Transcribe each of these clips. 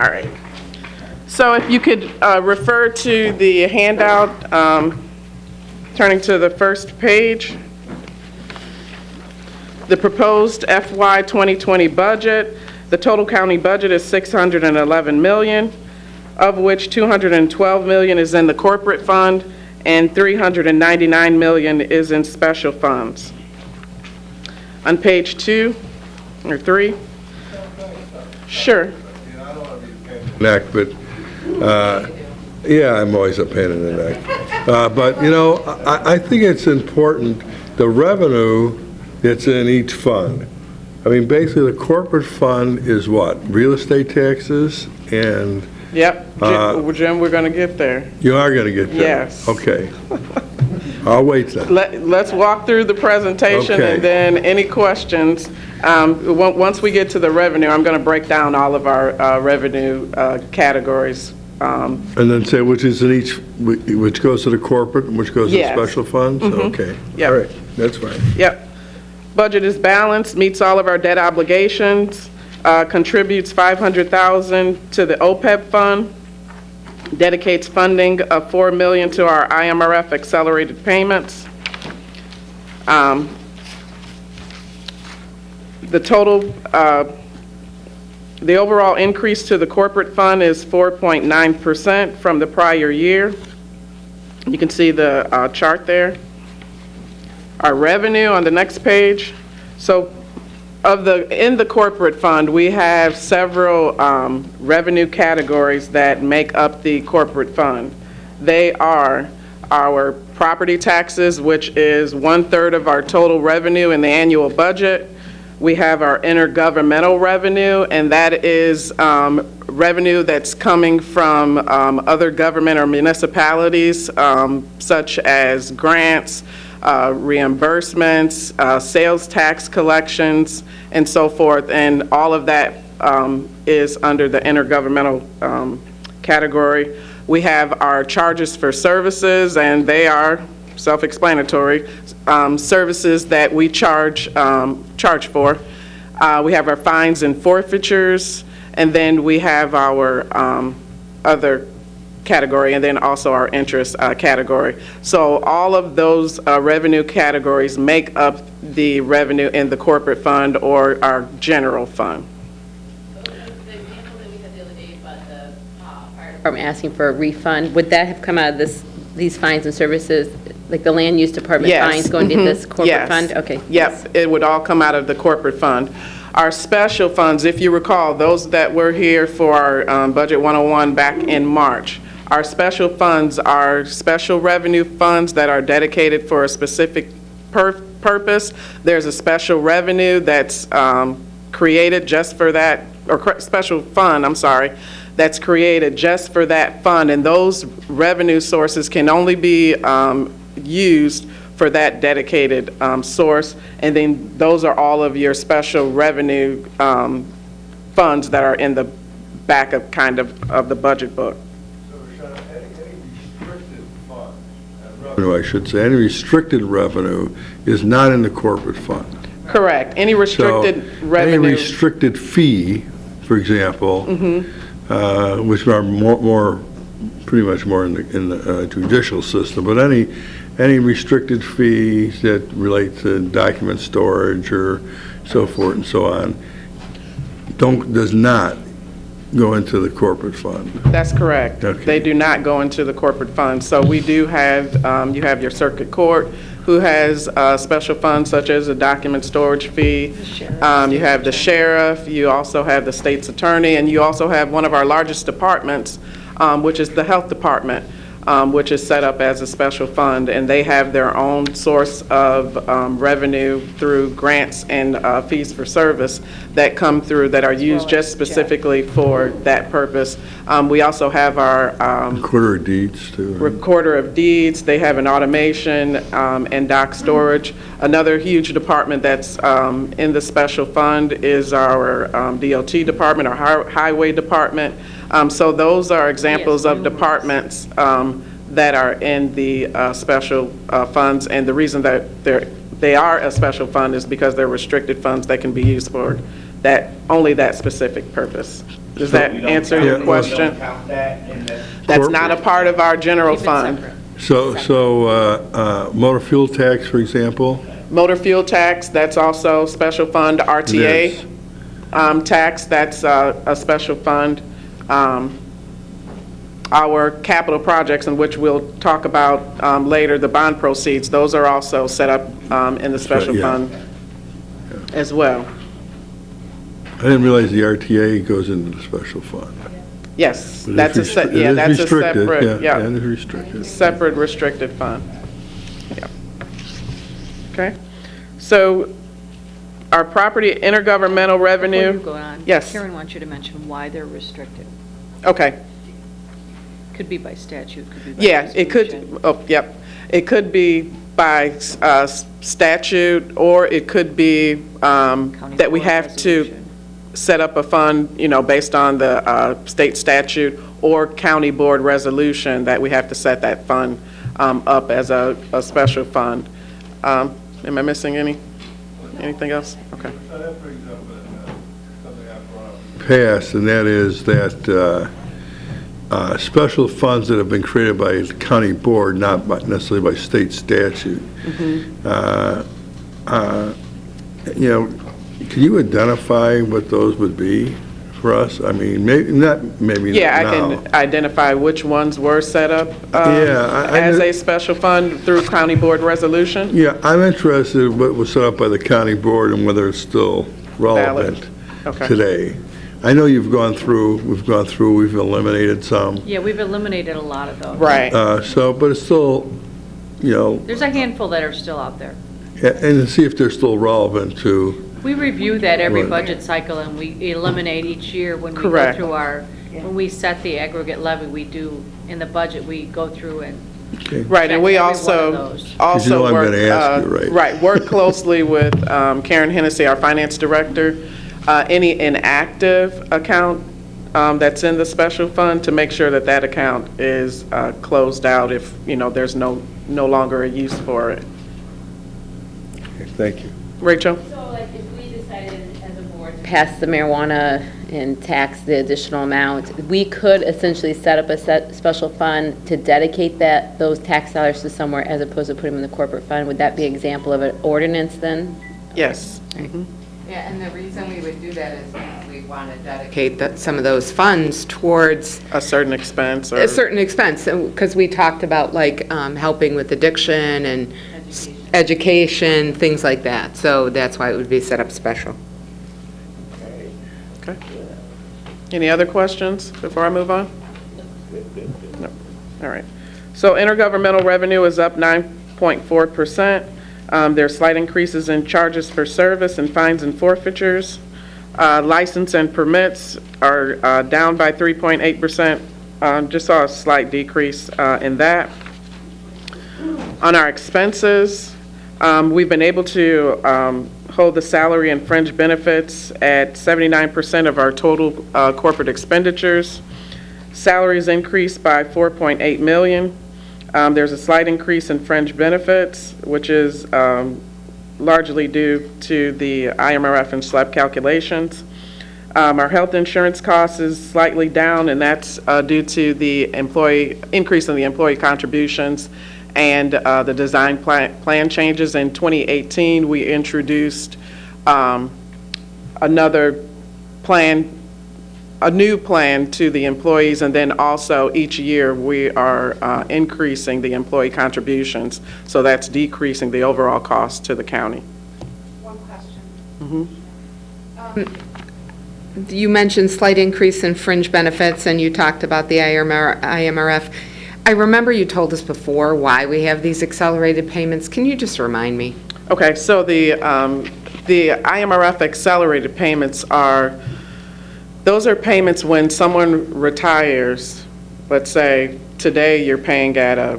All right. So if you could refer to the handout, turning to the first page. The proposed FY 2020 budget, the total county budget is $611 million, of which $212 million is in the corporate fund and $399 million is in special funds. On page 2 or 3. Sure. Neck, but yeah, I'm always a pain in the neck. But you know, I think it's important, the revenue that's in each fund. I mean, basically, the corporate fund is what? Real estate taxes and... Yep, Jim, we're going to get there. You are going to get there? Yes. Okay. I'll wait then. Let's walk through the presentation, Okay. and then any questions. Once we get to the revenue, I'm going to break down all of our revenue categories. And then say which is in each, which goes to the corporate and which goes to Yes. special funds? Okay. Yep. All right, that's fine. Yep. Budget is balanced, meets all of our debt obligations, contributes $500,000 to the OPEB fund, dedicates funding of $4 million to our IMRF accelerated payments. The total, the overall increase to the corporate fund is 4.9% from the prior year. You can see the chart there. Our revenue on the next page. So in the corporate fund, we have several revenue categories that make up the corporate fund. They are our property taxes, which is 1/3 of our total revenue in the annual budget. We have our intergovernmental revenue, and that is revenue that's coming from other government or municipalities, such as grants, reimbursements, sales tax collections, and so forth. And all of that is under the intergovernmental category. We have our charges for services, and they are self-explanatory, services that we charge for. We have our fines and forfeitures, and then we have our other category, and then also our interest category. So all of those revenue categories make up the revenue in the corporate fund or our general fund. The example that we had the other day about the fire department asking for a refund, would that have come out of these fines and services, like the land use department Yes. fines going to this corporate Yes. fund? Okay. Yep, it would all come out of the corporate fund. Our special funds, if you recall, those that were here for our Budget 101 back in March, our special funds are special revenue funds that are dedicated for a specific purpose. There's a special revenue that's created just for that, or special fund, I'm sorry, that's created just for that fund, and those revenue sources can only be used for that dedicated source, and then those are all of your special revenue funds that are in the back of the budget book. So, Sean, any restricted fund, revenue, I should say, any restricted revenue is not in the corporate fund. Correct. Any restricted revenue. Any restricted fee, for example, which are pretty much more in the judicial system, but any restricted fees that relate to document storage or so forth and so on, does not go into the corporate fund. That's correct. Okay. They do not go into the corporate fund. So we do have, you have your circuit court, who has special funds such as a document storage fee. You have the sheriff, you also have the state's attorney, and you also have one of our largest departments, which is the health department, which is set up as a special fund, and they have their own source of revenue through grants and fees for service that come through that are used just specifically for that purpose. We also have our Recorder of deeds, too. Right? Recorder of deeds. They have an automation and dock storage. Another huge department that's in the special fund is our DOT department, our highway department. So those are examples of departments that are in the special funds, and the reason that they are a special fund is because they're restricted funds that can be used for only that specific purpose. Does that We don't answer count- your Yeah, question? We don't count that in the. That's not a part of our general fund. So motor fuel tax, for example? Motor fuel tax, that's also special fund. It is. RTA tax, that's a special fund. Our capital projects, in which we'll talk about later, the bond proceeds, those are also set up in the special Yeah. fund as well. I didn't realize the RTA goes into the special fund. Yes, It that's a, is se- restri- yeah, it is that's a restricted, separate, Yeah, yeah, it is restricted. separate restricted fund. Yeah. Okay, so our property intergovernmental revenue. Before you go on. Yes. Karen wants you to mention why they're restricted. Okay, Could be by statute, could be by yeah, it could, resolution. oh, yep. It could be by statute, or it could be County that we board have to resolution. set up a fund, based on the state statute or county board resolution, that we have to set that fund up as a special fund. Am I missing anything else? Okay. So that brings up something I brought up in the past, and that is that special funds that have been created by the county board, not necessarily by state statute. Can you identify what those would be for us? I mean, maybe not Yeah, I now. can identify which ones were set up Yeah, I as kn- a special fund through county board resolution. Yeah, I'm interested in what was set up by the county board and whether it's still relevant Okay. today. I know we've gone through, we've eliminated some. Yeah, we've eliminated a lot of those. Right. But it's still, There's a handful that are still out there. and to see if they're still relevant to, We review that every Right. budget cycle, and we eliminate each year when we go Correct. through when we set the aggregate levy, we do, in the budget, we go through and okay. Right, and we check every one of also, those. Because you know I'm work, gonna ask you, right? Right, work closely with Karen Hennessy, our finance director, any inactive account that's in the special fund, to make sure that that account is closed out if, there's no longer a use for it. Okay, thank you. Rachel? So like if we decided as a board to pass the marijuana and tax the additional amount, we could essentially set up a special fund to dedicate those tax dollars to somewhere as opposed to put them in the corporate fund. Would that be an example of an ordinance then? Yes. Yeah, and the reason we would do that is because we want to dedicate some of those funds towards A certain expense or? a certain expense, because we talked about like helping with addiction and education, things like that. So that's why it would be set up special. Okay. Any other questions before I move on? No. All right. So intergovernmental revenue is up 9.4%. There's slight increases in charges for service and fines and forfeitures. License and permits are down by 3.8%. Just saw a slight decrease in that. On our expenses, we've been able to hold the salary and fringe benefits at 79% of our total corporate expenditures. Salaries increased by $4.8 million. There's a slight increase in fringe benefits, which is largely due to the IMRF and SLEP calculations. Our health insurance cost is slightly down, and that's due to the increase in the employee contributions and the design plan changes. In 2018, we introduced another plan, a new plan to the employees, and then also each year we are increasing the employee contributions, so that's decreasing the overall cost to the county. One question. You mentioned slight increase in fringe benefits, and you talked about the IMRF. I remember you told us before why we have these accelerated payments. Can you just remind me? Okay, so the IMRF accelerated payments those are payments when someone retires. Let's say today you're paying at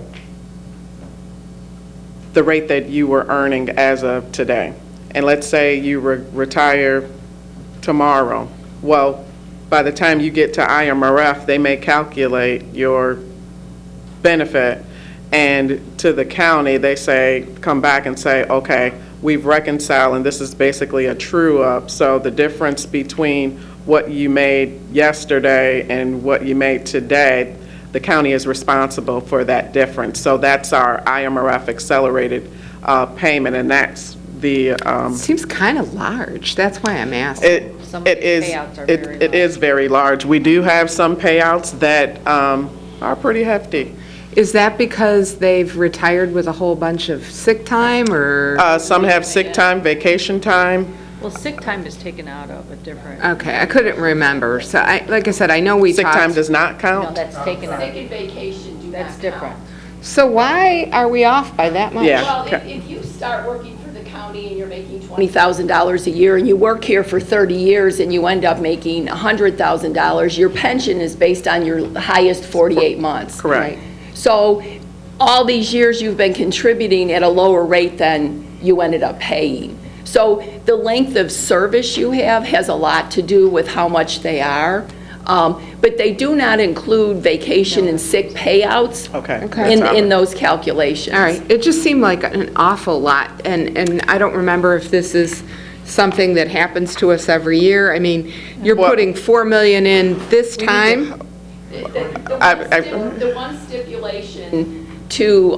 the rate that you were earning as of today. And let's say you retire tomorrow. Well, by the time you get to IMRF, they may calculate your benefit and to the county, they say, come back and say, okay, we've reconciled, and this is basically a true-up. So the difference between what you made yesterday and what you made today, the county is responsible for that difference. So that's our IMRF accelerated payment, and that's the, Seems kind of large, that's why I'm asking. Some of it these is, payouts are it very it is very large. We do have some payouts that are pretty hefty. Is that because they've retired with a whole bunch of sick time, or? Some have sick time, vacation time. Well, sick time is taken out of a different, Okay, I couldn't remember. So like I said, I know we Sick time talked. does not no, count? that's taken out. Sick and vacation do not That's different. count. So why are we off by that much? Yeah. Well, Okay. if you start working for the county and you're making $20,000 a year, and you work here for 30 years and you end up making $100,000, your pension is based on your highest 48 months. Correct. So all these years you've been contributing at a lower rate than you ended up paying. So the length of service you have has a lot to do with how much they are. But they do not include vacation and sick payouts Okay. Okay. in those calculations. All right, it just seemed like an awful lot, and I don't remember if this is something that happens to us every year. I mean, you're Well- putting 4 million in this time? The one stipulation to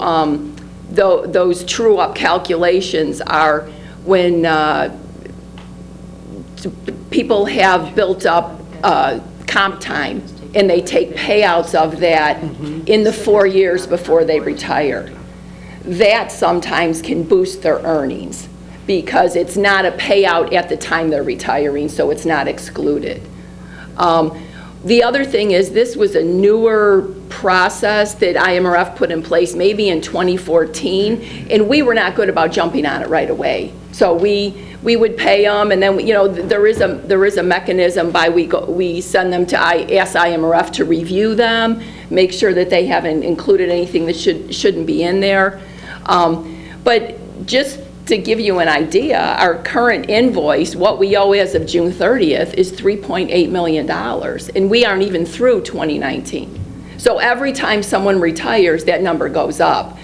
those true-up calculations are when people have built up comp time, and they take payouts of that in the 4 years before they retire. That sometimes can boost their earnings, because it's not a payout at the time they're retiring, so it's not excluded. The other thing is, this was a newer process that IMRF put in place maybe in 2014, and we were not good about jumping on it right away. So we would pay them, and then, you know, there is a mechanism by we send them to ask IMRF to review them, make sure that they haven't included anything that shouldn't be in there. But just to give you an idea, our current invoice, what we owe as of June 30th, is $3.8 million, and we aren't even through 2019. So every time someone retires, that number goes up.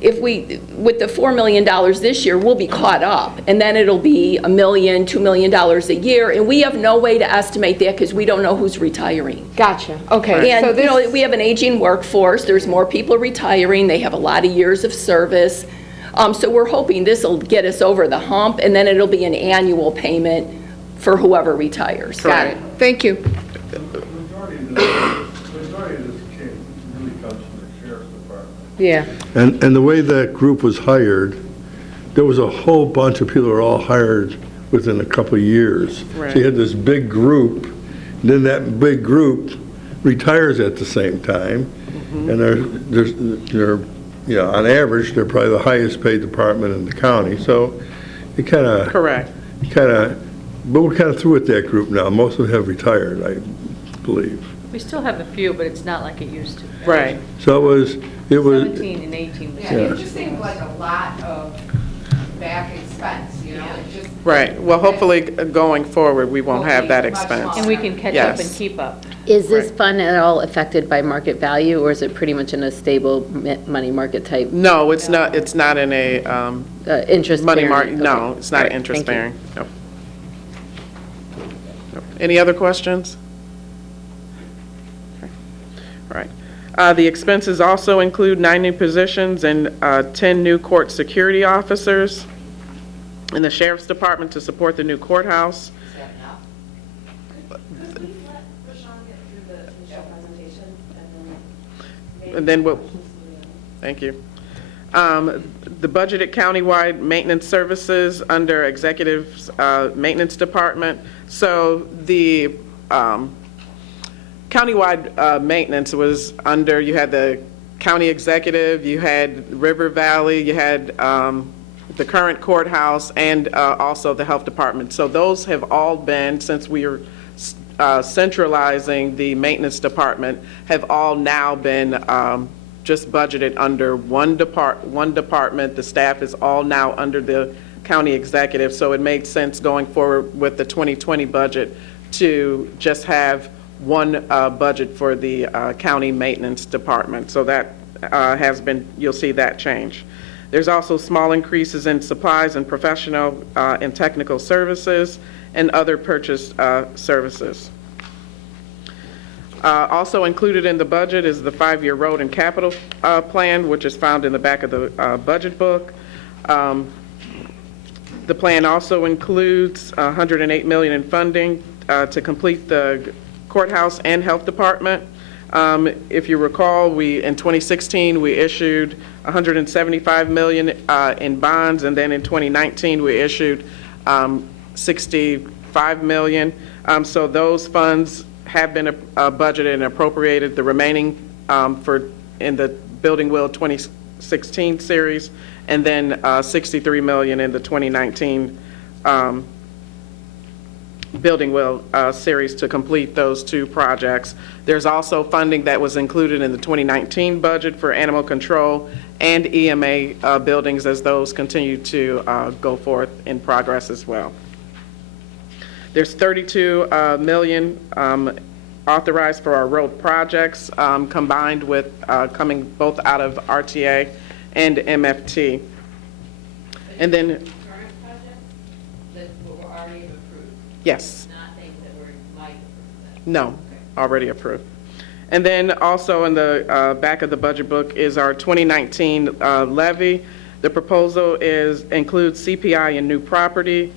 If with the $4 million this year, we'll be caught up, and then it'll be $1 million, $2 million a year, and we have no way to estimate that because we don't know who's retiring. Gotcha, okay. So And, you know, this, we have an aging workforce, there's more people retiring, they have a lot of years of service. So we're hoping this will get us over the hump, and then it'll be an annual payment for whoever retires. got it, thank you. The majority of this really comes from the sheriff's department. Yeah, And the way that group was hired, there was a whole bunch of people who were all hired within a couple of years. Right. So you had this big group, then that big group retires at the same time, and they're, you know, on average, they're probably the highest paid department in the county, so it kind of, Correct. but we're kind of through with that group now. Most of them have retired, I believe. We still have a few, but it's not like it used to. Right. So it was, 17 and 18 was yeah, it just seemed like a lot of back expense, you know, it just. Right. Well, hopefully, going forward, we won't have that expense. And we can catch up and Yes. keep up. Is this Right. fund at all affected by market value, or is it pretty much in a stable money market type No, it's not in a interest money bearing? market, no, Okay. it's All not right, interest thank you. bearing. No. No. Any other questions? Okay. All right. The expenses also include 9 new positions and 10 new court security officers in the sheriff's department to support the new courthouse. And then what, thank you. The budgeted countywide maintenance services under executive's maintenance department. So the countywide maintenance was under, you had the county executive, you had River Valley, you had the current courthouse, and also the health department. So those have all been, since we are centralizing the maintenance department, have all now been just budgeted under one department. The staff is all now under the county executive, so it made sense going forward with the 2020 budget to just have one budget for the county maintenance department. So that you'll see that change. There's also small increases in supplies and professional and technical services and other purchase services. Also included in the budget is the 5-year road and capital plan, which is found in the back of the budget book. The plan also includes $108 million in funding to complete the courthouse and health department. If you recall, in 2016, we issued $175 million in bonds, and then in 2019, we issued $65 million. So those funds have been budgeted and appropriated. The remaining in the Building Will 2016 series, and then $63 million in the 2019 Building Will series to complete those two projects. There's also funding that was included in the 2019 budget for animal control and EMA buildings as those continue to go forth in progress as well. There's $32 million authorized for our road projects, combined with coming both out of RTA and MFT. And then, Current projects that were already approved, yes. not things that might approve. No, already approved. And then also in the back of the budget book is our 2019 levy. The proposal includes CPI and new property,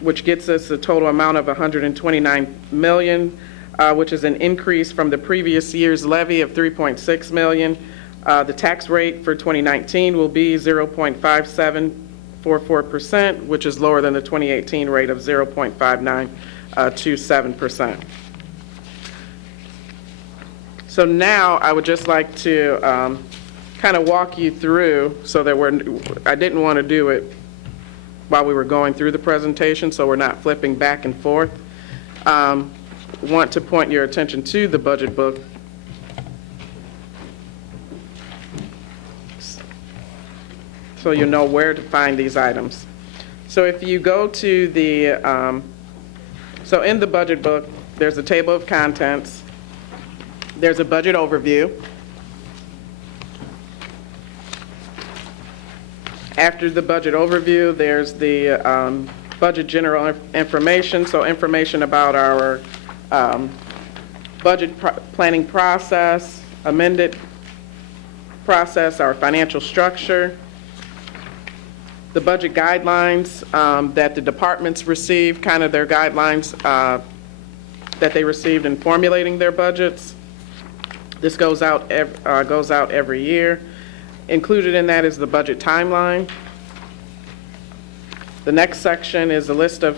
which gets us a total amount of $129 million, which is an increase from the previous year's levy of $3.6 million. The tax rate for 2019 will be 0.5744%, which is lower than the 2018 rate of 0.5927%. So now I would just like to kind of walk you through, so that I didn't want to do it while we were going through the presentation, so we're not flipping back and forth. Want to point your attention to the budget book. So you know where to find these items. So if you go to the, so in the budget book, there's a table of contents. There's a budget overview. After the budget overview, there's the budget general information, so information about our budget planning process, amended process, our financial structure, the budget guidelines that the departments receive, kind of their guidelines that they received in formulating their budgets. This goes out every year. Included in that is the budget timeline. The next section is a list of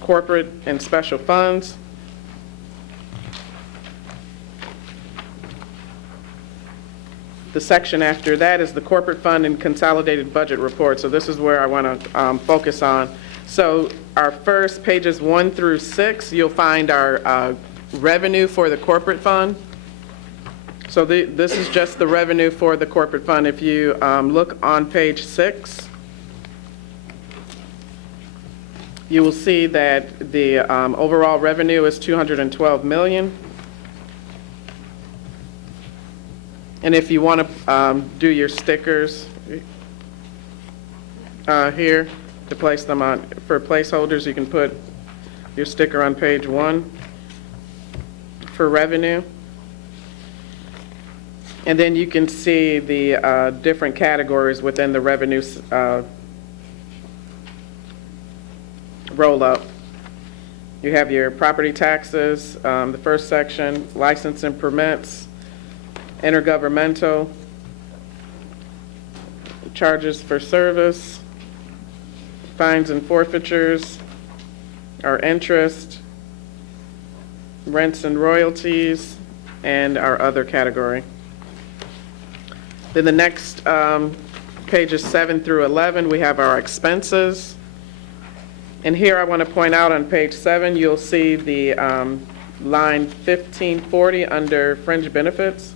corporate and special funds. The section after that is the corporate fund and consolidated budget report. So this is where I want to focus on. So our first pages 1 through 6, you'll find our revenue for the corporate fund. So this is just the revenue for the corporate fund. If you look on page 6, you will see that the overall revenue is $212 million. And if you want to do your stickers here to place them on, for placeholders, you can put your sticker on page 1 for revenue. And then you can see the different categories within the revenue roll-up. You have your property taxes, the first section, license and permits, intergovernmental, charges for service, fines and forfeitures, our interest, rents and royalties, and our other category. Then the next pages 7 through 11, we have our expenses. And here I want to point out on page 7, you'll see the line 1540 under fringe benefits.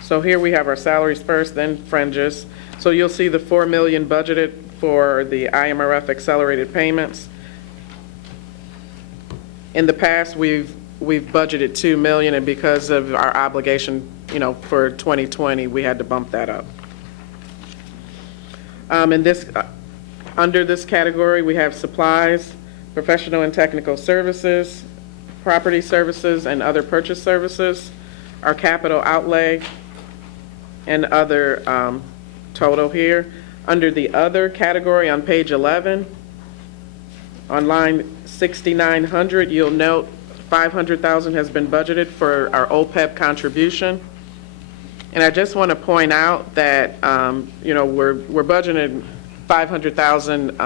So here we have our salaries first, then fringes. So you'll see the $4 million budgeted for the IMRF accelerated payments. In the past, we've we've budgeted 2 million, and because of our obligation, for 2020, we had to bump that up. And this, under this category, we have supplies, professional and technical services, property services, and other purchase services. Our capital outlay and other total here. Under the other category on page 11, on line 6,900, you'll note 500,000 has been budgeted for our OPEB contribution. And I just want to point out that, we're budgeting 500,000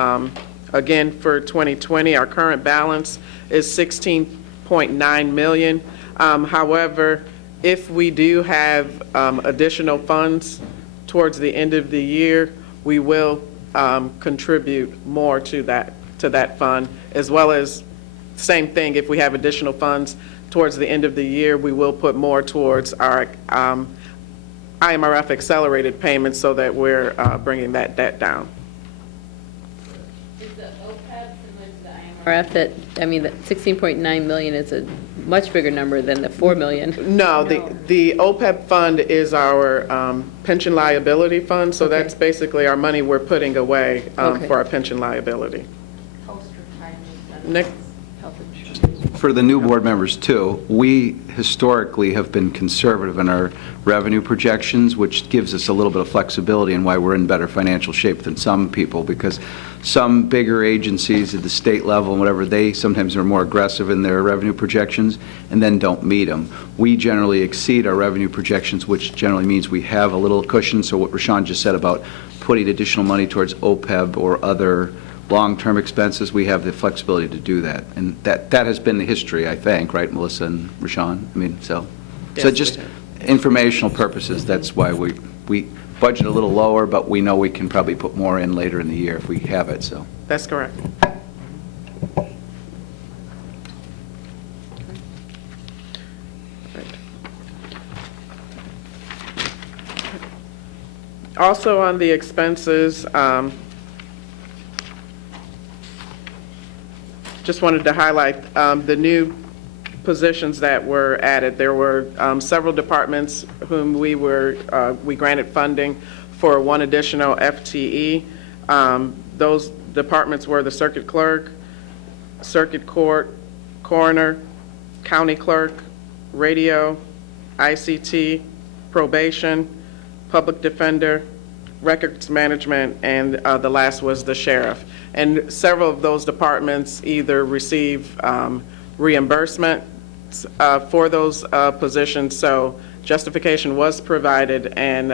again for 2020. Our current balance is 16.9 million. However, if we do have additional funds towards the end of the year, we will contribute more to that fund, as well as, same thing, if we have additional funds towards the end of the year, we will put more towards our IMRF accelerated payments so that we're bringing that debt down. Is the OPEB similar to the IMRF that 16.9 million is a much bigger number than the 4 million? No, the OPEB fund is our pension liability fund, so that's basically our money we're putting away for our pension liability. Nick? Health insurance. For the new board members, too, we historically have been conservative in our revenue projections, which gives us a little bit of flexibility in why we're in better financial shape than some people, because some bigger agencies at the state level and whatever, they sometimes are more aggressive in their revenue projections and then don't meet them. We generally exceed our revenue projections, which generally means we have a little cushion. So what Rashawn just said about putting additional money towards OPEB or other long-term expenses, we have the flexibility to do that. And that has been the history, I think, right, Melissa and Rashawn? So Yes, just we have. informational purposes, that's why we budget a little lower, but we know we can probably put more in later in the year if we have it, so. That's correct. Also on the expenses, just wanted to highlight the new positions that were added. There were several departments whom we granted funding for one additional FTE. Those departments were the circuit clerk, circuit court, coroner, county clerk, radio, ICT, probation, public defender, records management, and the last was the sheriff. And several of those departments either receive reimbursement for those positions, so justification was provided, and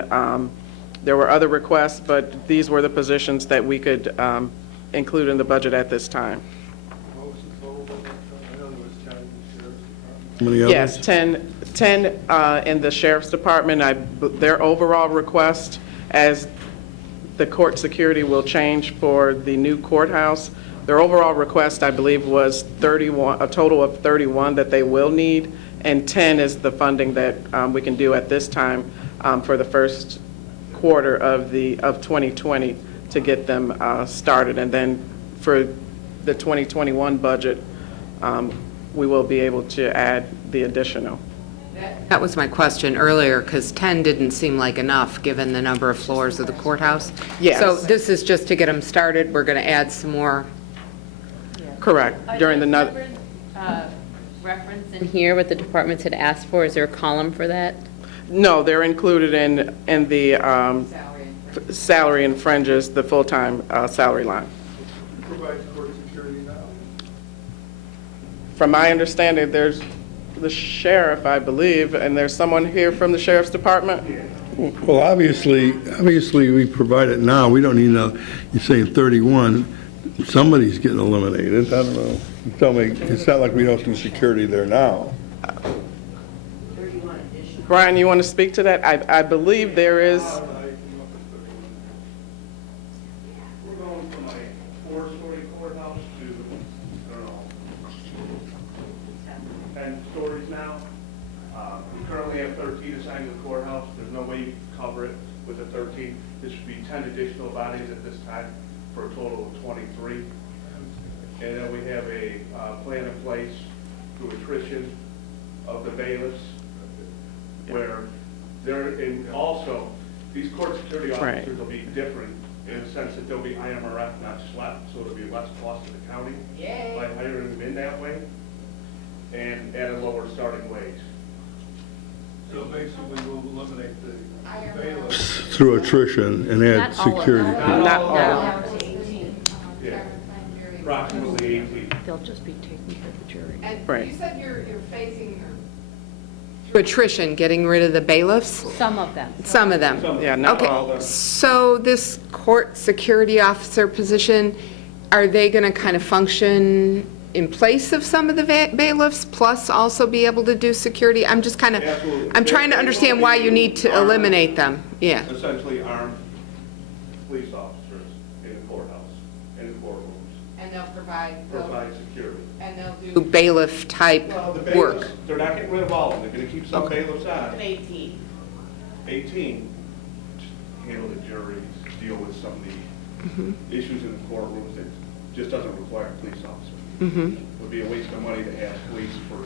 there were other requests, but these were the positions that we could include in the budget at this time. What was the total? I know there was 10 in the sheriff's department. How many others? Yes, 10 in the sheriff's department. Their overall request, as the court security will change for the new courthouse, their overall request, I believe, was 31, a total of 31 that they will need, and 10 is the funding that we can do at this time for the first quarter of 2020 to get them started. And then for the 2021 budget, we will be able to add the additional. That was my question earlier, because 10 didn't seem like enough, given the number of floors of the courthouse. Yes. So this is just to get them started. We're going to add some more. Correct. During the Reference in here what the departments had asked for, is there a column for that? No, they're included in the salary and fringes, the full-time salary line. Who provides court security now? From my understanding, there's the sheriff, I believe, and there's someone here from the sheriff's department? Well, obviously, we provide it now. We don't need you're saying 31. Somebody's getting eliminated. I don't know. You tell me, it's not like we don't do security there now. Brian, you want to speak to that? I believe there is, We're going from a 4-story courthouse to, I don't know, 10 stories now. We currently have 13 assigned to the courthouse. There's no way you can cover it with the 13. This would be 10 additional bodies at this time for a total of 23. And then we have a plan in place through attrition of the bailiffs, where they're, and also, these court security Right. officers will be different in the sense that they'll be IMRF, not SLEP, so it'll be less cost to the county by hiring them in that way, and at a lower starting wage. So basically, we'll eliminate the bailiffs. Through attrition and add Not all of security. them. Not all. Yeah, approximately 18. They'll just be taking care of the jury. And Right. you said you're facing through attrition, getting rid of the bailiffs? Some of them. Some of them. Yeah, not all of Okay, them. so this court security officer position, are they going to kind of function in place of some of the bailiffs, plus also be able to do security? I'm just kind of, Absolutely. I'm trying to understand why you need to eliminate them. Yeah. Essentially armed police officers in the courthouse, in the courtrooms, And they'll provide, provide security. and they'll do bailiff-type Well, the work. bailiffs, they're not getting rid of all of them, they're gonna keep some Okay. bailiffs on. 18. 18, handle the juries, deal with some of Mm-hmm. the issues in the courtrooms that just doesn't require a police officer. Mm-hmm. It would be a waste of money to have police for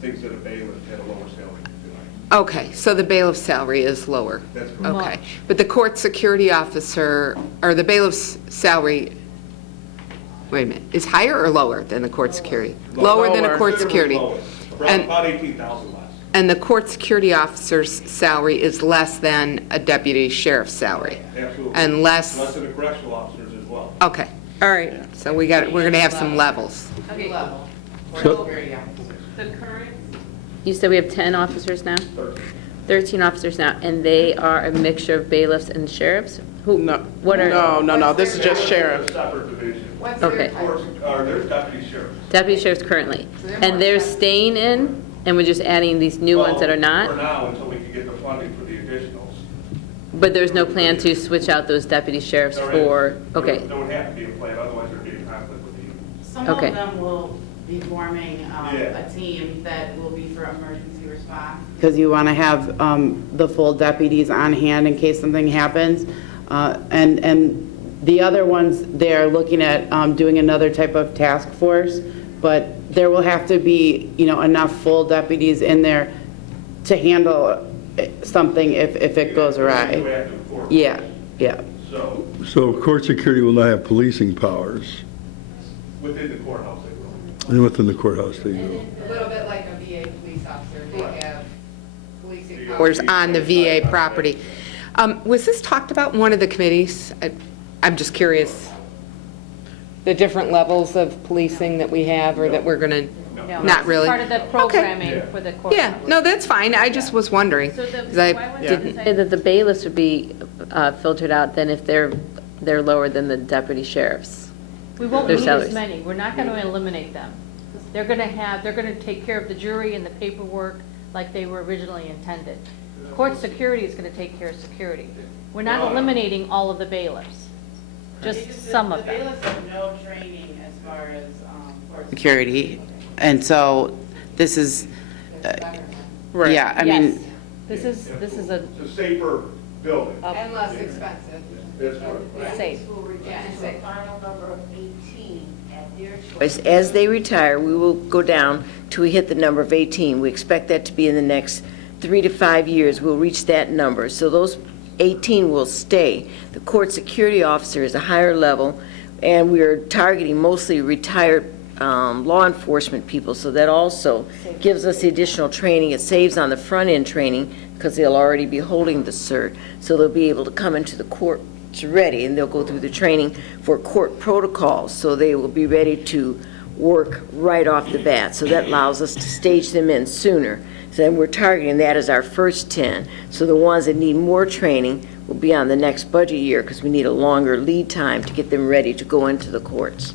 things that a bailiff at a lower salary can Okay, so the bailiff salary is lower? do. That's correct. Okay, but the court security officer, or the bailiff's salary, wait a minute, is higher or lower than the court security? Lower than a Lower. court security? Considerably lower. And- About 18,000 less. And the court security officer's salary is less than a deputy sheriff's salary? Absolutely. And Less less, than the correctional officers as well. okay, all right, so we're going to have some levels. Okay, So- the current, You said we have 10 officers now? 13 officers now, and they are a mixture of bailiffs and sheriffs? Who? No, What are? no, this is just sheriff. They're a separate division. Okay. Courts, or there's deputy sheriffs. Deputy sheriffs currently. And they're staying in, and we're just adding these new ones that are For not? now, until we can get the funding for the additionals. But there's no plan to switch out those deputy sheriffs There for, is. okay, There would have to be a plan, otherwise there'd be a conflict with the. Some Okay. of them will be forming Yeah. a team that will be for emergency response. Because you want to have the full deputies on hand in case something happens. And the other ones, they're looking at doing another type of task force, but there will have to be, enough full deputies in there to handle something if it goes awry. Proactive court. Yeah, yeah. So, So court security will not have policing powers, within the courthouse they will. and within the courthouse they do. A little bit like a VA police officer, they Right. have policing Yeah. powers on the VA property. Was this talked about in one of the committees? I'm just curious. The different levels of policing that we have, or that we're going to, no. Not really. Part of the programming for the court. yeah, no, that's fine, I just was wondering. So 'cause the, I why would didn't- you say say that the bailiffs would be filtered out then if they're lower than the deputy sheriffs? we won't their need salaries. as many, we're not gonna eliminate them. They're gonna take care of the jury and the paperwork like they were originally intended. Court security is gonna take care of security. We're not eliminating all of the bailiffs, just some of The them. bailiffs have no training as far as court Security. And so this is, Right. yeah, I Yes. mean, This is a It's a safer building. And less expensive. That's right. safe. final number of 18 at their As they retire, we will go down till we hit the number of 18. We expect that to be in the next 3 to 5 years. We'll reach that number. So those 18 will stay. The court security officer is a higher level, and we are targeting mostly retired law enforcement people, so that also gives us the additional training. It saves on the front-end training because they'll already be holding the cert, so they'll be able to come into the courts ready, and they'll go through the training for court protocols, so they will be ready to work right off the bat. So that allows us to stage them in sooner. So then we're targeting that as our first 10. So the ones that need more training will be on the next budget year because we need a longer lead time to get them ready to go into the courts.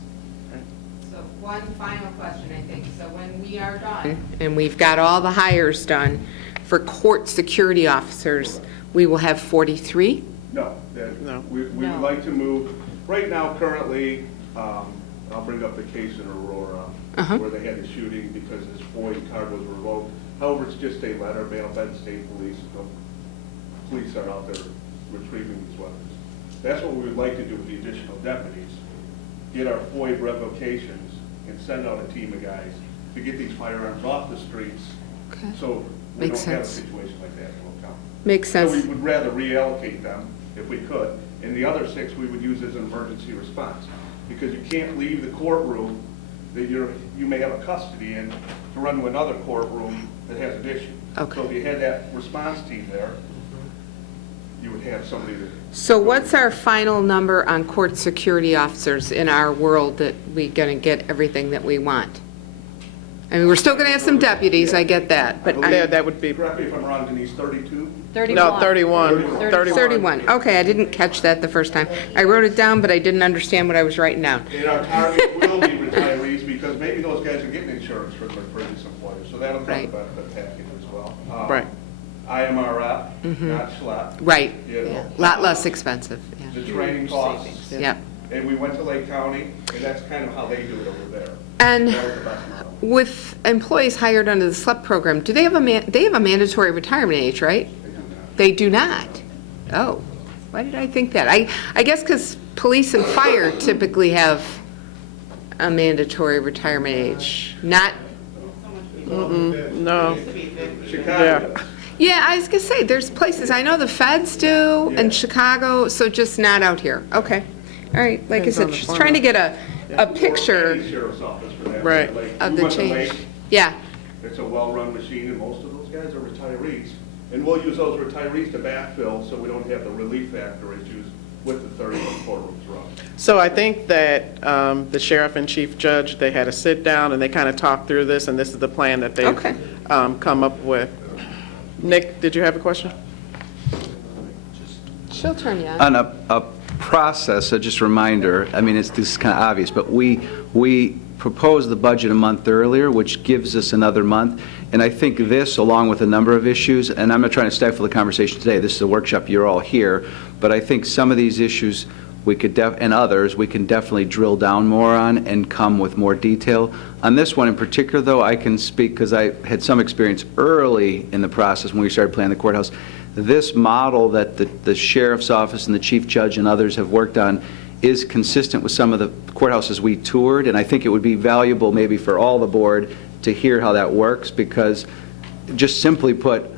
So one final question, I think. So when we are done, and we've got all the hires done for court security officers, we will have 43? No, No. we No. would like to move, right now, currently, I'll bring up the case in Aurora, where they had the shooting because his FOID card was revoked. However, it's just a letter, Bell Bend State Police, the police are out there retrieving these weapons. That's what we would like to do with the additional deputies, get our FOID revocations and send out a team of guys to get these firearms off the streets Okay. So we Makes don't have a sense. situation like that in Will County. Makes So sense. we would rather reallocate them if we could. And the other 6 we would use as an emergency response. Because you can't leave the courtroom that you may have a custody in to run to another courtroom that has an issue. Okay. So if you had that response team there, you would have somebody that. So what's our final number on court security officers in our world that we going to get everything that we want? I mean, we're still going to have some deputies, I get that, but I Yeah, that would be, Correct me if I'm wrong, Denise, 32? 31. no, 31. 31, okay, I didn't catch that the first time. I wrote it down, but I didn't understand what I was writing down. And our target will be retirees, because maybe those guys are getting insurance from their previous employers, so that'll come Right. with the benefit package as well. Right. IMRF, not SHLEP. Right, You know, yeah, lot less expensive, The yeah. training costs, Yep. and we went to Lake County, and that's kind of how they do it over there. And That was the best model. with employees hired under the SLEP program, do they have they have a mandatory retirement age, right? They do not. They do not? Oh, why did I think that? I guess because police and fire typically have a mandatory retirement age, not, No, Chicago Yeah. does. yeah, I was gonna say, there's places, I know the feds do, and Chicago, so just not out here. Okay, all right, like I Depends said, on the just trying to get a picture Any sheriff's office for that. Right. Like, of we the went to change. Lake, Yeah, It's a well-run machine, and most of those guys are retirees. And we'll use those retirees to backfill, so we don't have the relief factor issues with the 31 courtrooms run. so I think that the sheriff and chief judge, they had a sit-down, and they kind of talked through this, and this is the plan that they've Okay. come up with. Nick, did you have a question? she'll turn you on. On a process, just a reminder, I mean, this is kind of obvious, but we proposed the budget a month earlier, which gives us another month. And I think this, along with a number of issues, and I'm not trying to stifle the conversation today, this is a workshop, you're all here, but I think some of these issues we could, and others, we can definitely drill down more on and come with more detail. On this one in particular, though, I can speak because I had some experience early in the process when we started planning the courthouse. This model that the sheriff's office and the chief judge and others have worked on is consistent with some of the courthouses we toured, and I think it would be valuable maybe for all the board to hear how that works, because just simply put,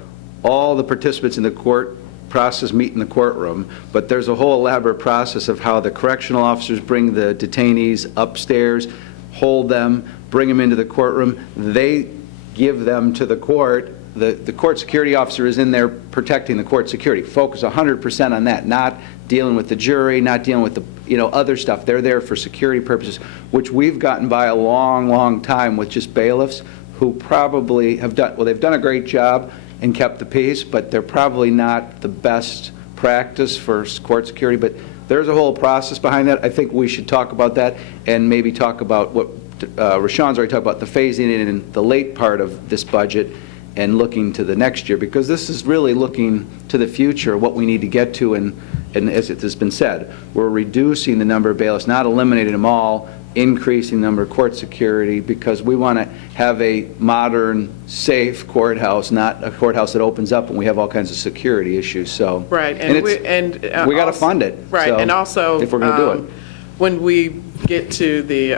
all the participants in the court process meet in the courtroom, but there's a whole elaborate process of how the correctional officers bring the detainees upstairs, hold them, bring them into the courtroom, they give them to the court. The court security officer is in there protecting the court security. Focus 100% on that, not dealing with the jury, not dealing with the other stuff. They're there for security purposes, which we've gotten by a long, long time with just bailiffs who probably have done, well, they've done a great job and kept the peace, but they're probably not the best practice for court security. But there's a whole process behind that. I think we should talk about that and maybe talk about what Rashawn's already talked about, the phasing in the late part of this budget and looking to the next year, because this is really looking to the future, what we need to get to, and as it has been said, we're reducing the number of bailiffs, not eliminating them all, increasing the number of court security, because we want to have a modern, safe courthouse, not a courthouse that opens up and we have all kinds of security issues, so. Right, it's- we got to fund it. Right, so, and also, if we're going to do it. when we get to the,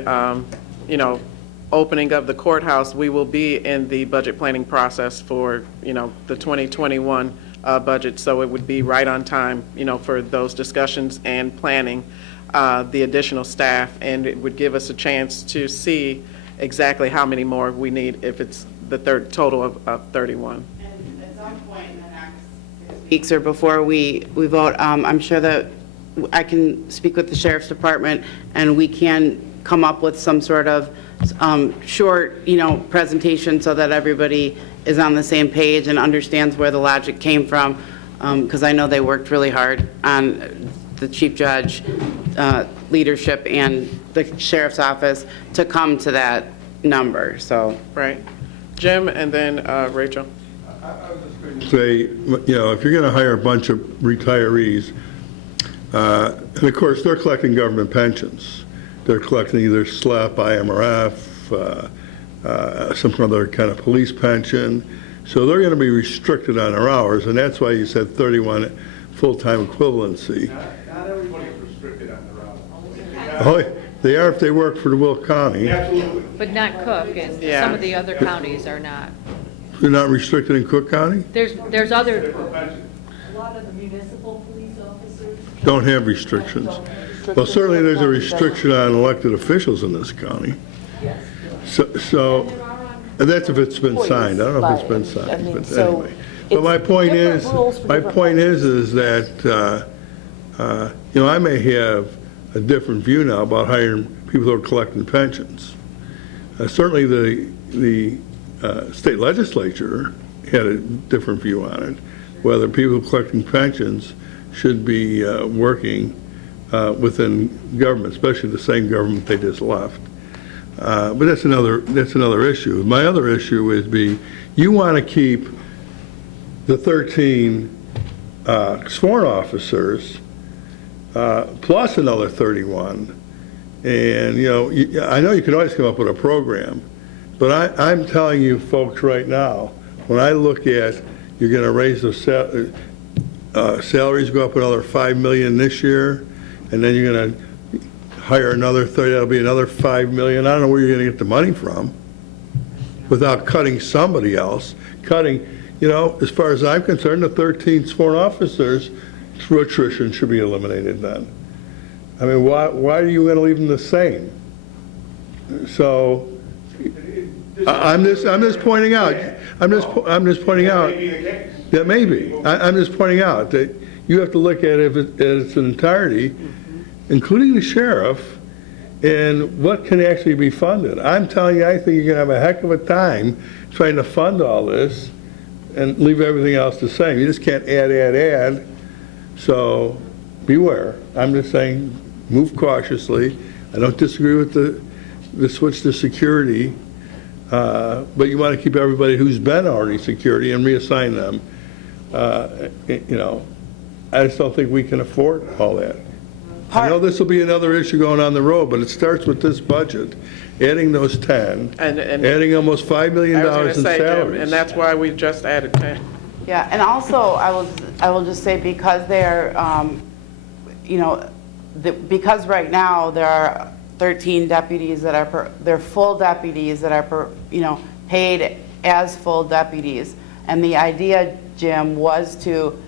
opening of the courthouse, we will be in the budget planning process for, the 2021 budget, so it would be right on time, for those discussions and planning the additional staff, and it would give us a chance to see exactly how many more we need if it's the third total of 31. And at some point in the next 6 weeks or before we vote, I'm sure that I can speak with the sheriff's department and we can come up with some sort of short, presentation so that everybody is on the same page and understands where the logic came from, because I know they worked really hard on the chief judge, leadership, and the sheriff's office to come to that number, so. Right. Jim, and then Rachel. Say, if you're going to hire a bunch of retirees, and of course, they're collecting government pensions. They're collecting either SLEP, IMRF, some other kind of police pension. So they're going to be restricted on their hours, and that's why you said 31 full-time equivalency. Not everybody's restricted on their hours. Oh, they are if they work for the Will County. Absolutely. But not Cook, and Yeah. some of the other counties are not. They're not restricted in Cook County? There's other, A lot of the municipal police officers. Don't have restrictions. Well, certainly there's a restriction on elected officials in this county. So, and that's if it's been signed. I don't know if it's been signed, but anyway. But my point is that, I may have a different view now about hiring people who are collecting pensions. Certainly the state legislature had a different view on it, whether people collecting pensions should be working within government, especially the same government they just left. But that's another issue. My other issue would be, you want to keep the 13 sworn officers plus another 31. And, I know you can always come up with a program, but I'm telling you folks right now, when I look at, you're going to raise the salaries, go up another $5 million this year, and then you're going to hire another 30, that'll be another $5 million. I don't know where you're going to get the money from without cutting somebody else. As far as I'm concerned, the 13 sworn officers through attrition should be eliminated then. I mean, why are you going to leave them the same? So, I'm just pointing out. I'm just pointing out. That may be. I'm just pointing out that you have to look at it in its entirety, including the sheriff, and what can actually be funded. I'm telling you, I think you're going to have a heck of a time trying to fund all this and leave everything else the same. You just can't add. So beware. I'm just saying, move cautiously. I don't disagree with the switch to security, but you want to keep everybody who's been already security and reassign them. I just don't think we can afford all that. I know this will be another issue going on the road, but it starts with this budget, adding those 10, And adding almost $5 million I was going in to say, Jim, salaries. and that's why we just added 10. Yeah, and also, I will just say, because they're, because right now there are 13 deputies that are, they're full deputies that are, paid as full deputies. And the idea, Jim, was to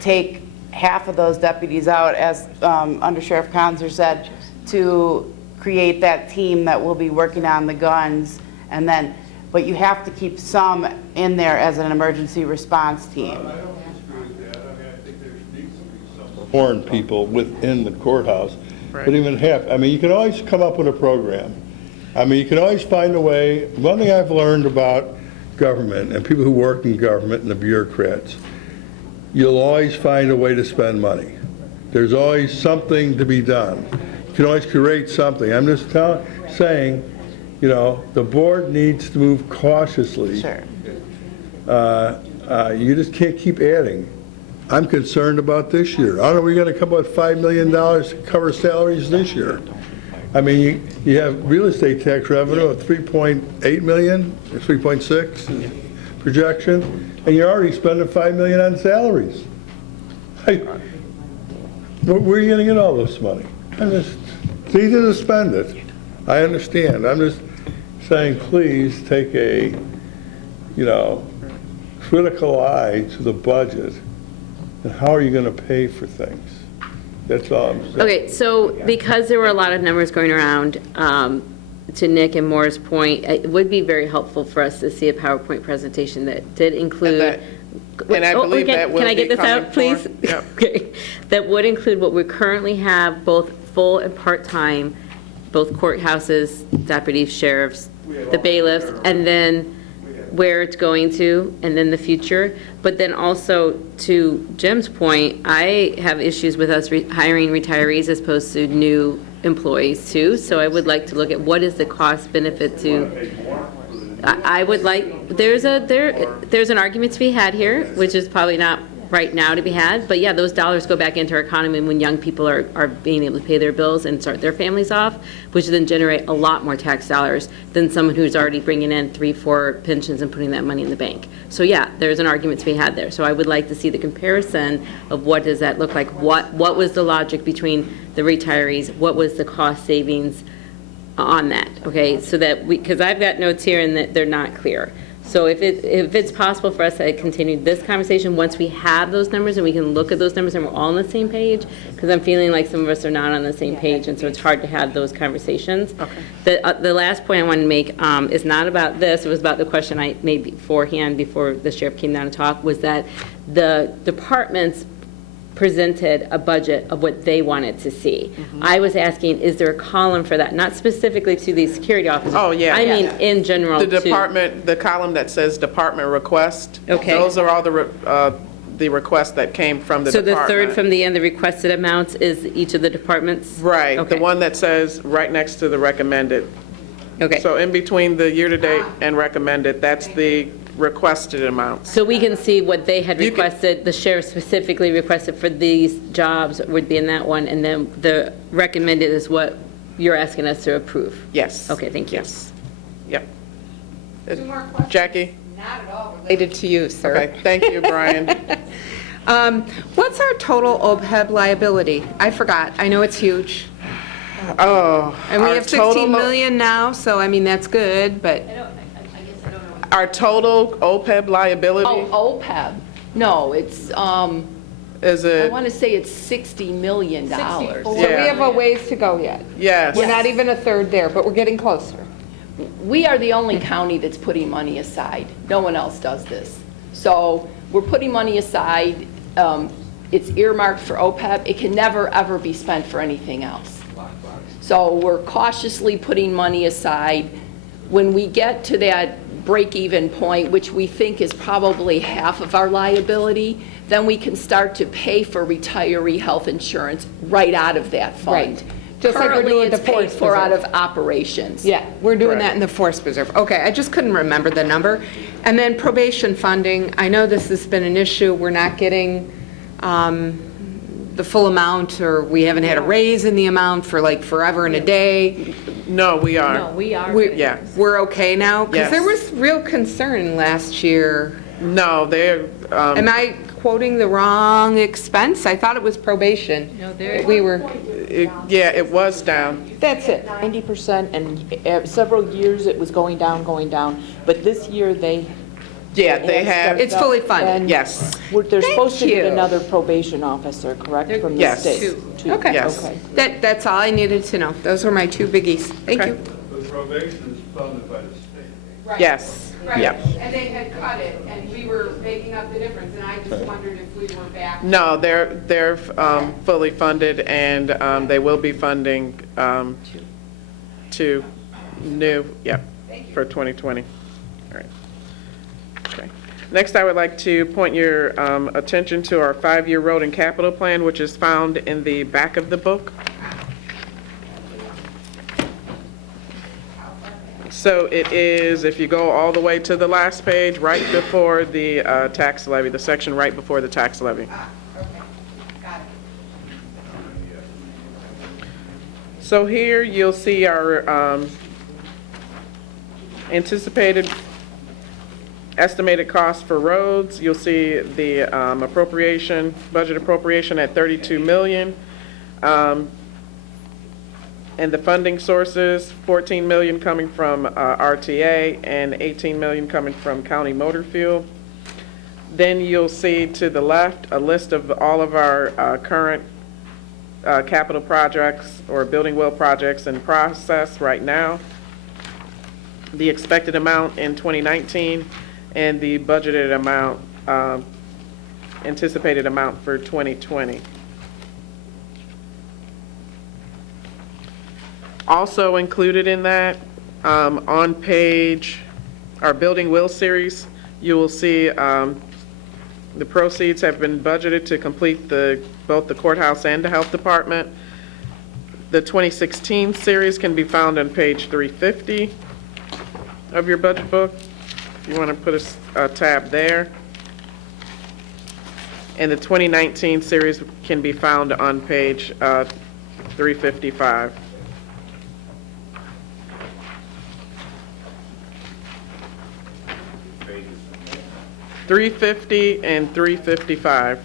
take half of those deputies out, as Under Sheriff Conzer said, to create that team that will be working on the guns, and then, but you have to keep some in there as an emergency response team. I don't disagree with that. I mean, I think there needs to be some. Foreign people within the courthouse. Right. But even half, you can always come up with a program. You can always find a way. One thing I've learned about government and people who work in government and the bureaucrats, you'll always find a way to spend money. There's always something to be done. You can always create something. I'm just saying, the board needs to move cautiously. Sure. You just can't keep adding. I'm concerned about this year. I don't know, we're going to come up with $5 million to cover salaries this year. You have real estate tax revenue of $3.8 million, or 3.6 projection, and you're already spending $5 million on salaries. Where are you going to get all this money? It's easy to spend it. I understand. I'm just saying, please take a, critical eye to the budget, and how are you going to pay for things? That's all I'm saying. Okay, so because there were a lot of numbers going around, to Nick and Maura's point, it would be very helpful for us to see a PowerPoint presentation that did include. And I believe that will Can I be get this coming out, please? forward. Yep. Okay. That would include what we currently have, both full and part-time, both courthouses, deputies, sheriffs, the bailiffs, and then where it's going to, and then the future. But then also, to Jim's point, I have issues with us hiring retirees as opposed to new employees too. So I would like to look at what is the cost benefit to, I would like, there's an argument to be had here, which is probably not right now to be had, but yeah, those dollars go back into our economy when young people are being able to pay their bills and start their families off, which then generate a lot more tax dollars than someone who's already bringing in 3-4 pensions and putting that money in the bank. So yeah, there's an argument to be had there. So I would like to see the comparison of what does that look like, what was the logic between the retirees, what was the cost savings on that, okay? So that because I've got notes here and that they're not clear. So if it's possible for us to continue this conversation, once we have those numbers and we can look at those numbers and we're all on the same page, because I'm feeling like some of us are not on the same page, and so it's hard to have those conversations. Okay. The last point I wanted to make is not about this, it was about the question I made beforehand, before the sheriff came down to talk, was that the departments presented a budget of what they wanted to see. I was asking, is there a column for that? Not specifically to these security officers. Oh, yeah. I mean, in general, The to- department, the column that says department request. Okay. Those are all the requests that came from the So department. the third from the end, the requested amounts, is each of the departments? Right, Okay. the one that says right next to the recommended. Okay. So in between the year-to-date and recommended, that's the requested amounts. So we can see what they had You can- requested, the sheriff specifically requested for these jobs would be in that one, and then the recommended is what you're asking us to approve? Yes. Okay, thank you. Yes. Yep. Jackie? Not at all related to you, sir. Okay, thank you, Brian. What's our total OPEB liability? I forgot. I know it's huge. Oh. And we our have total 16 million now, so I mean, that's good, but Our total OPEB liability, Oh, OPEB. No, it's, is I it, want to say it's $60 million. so we Yeah. have a ways to go yet. yes. We're not even a third there, but we're getting closer. We are the only county that's putting money aside. No one else does this. So we're putting money aside. It's earmarked for OPEB. It can never, ever be spent for anything else. So we're cautiously putting money aside. When we get to that break-even point, which we think is probably half of our liability, then we can start to pay for retiree health insurance right out of that fund. Right. Just like we're doing with the Currently, it's forest paid for out reserve. of operations. Yeah, we're doing Correct. that in the forest preserve. Okay, I just couldn't remember the number. And then probation funding, I know this has been an issue. We're not getting the full amount, or we haven't had a raise in the amount for like forever and a day. No, we are. No, we are. Yeah. We're okay now? Because Yes. there was real concern last year. No, they're, Am I quoting the wrong expense? I thought it was probation. No, there- We were, yeah, it was down. that's it. 90%, and several years it was going down, but this year they. Yeah, they have have, stepped It's fully up, funded. and yes, They're supposed to Thank get you. another probation officer, correct, from the Yes. state? Two. Okay. Yes. Okay. That's all I needed to know. Those were my two biggies. Thank Okay. you. The probation is funded by the state. yes, yep. And they had cut it, and we were making up the difference, and I just wondered if we were back. No, they're fully funded, and they will be funding two new, yep, for 2020. All right. Okay. Next, I would like to point your attention to our 5-year road and capital plan, which is found in the back of the book. So it is, if you go all the way to the last page, right before the tax levy, the section right before the tax levy. So here you'll see our anticipated estimated cost for roads. You'll see the appropriation, budget appropriation at 32 million. And the funding sources, 14 million coming from RTA and 18 million coming from county motor fuel. Then you'll see to the left a list of all of our current capital projects or building well projects in process right now, the expected amount in 2019, and the budgeted amount, anticipated amount for 2020. Also included in that, on page, our Building Will series, you will see the proceeds have been budgeted to complete both the courthouse and the health department. The 2016 series can be found on page 350 of your budget book, if you want to put a tab there. And the 2019 series can be found on page 355. 350 and 355.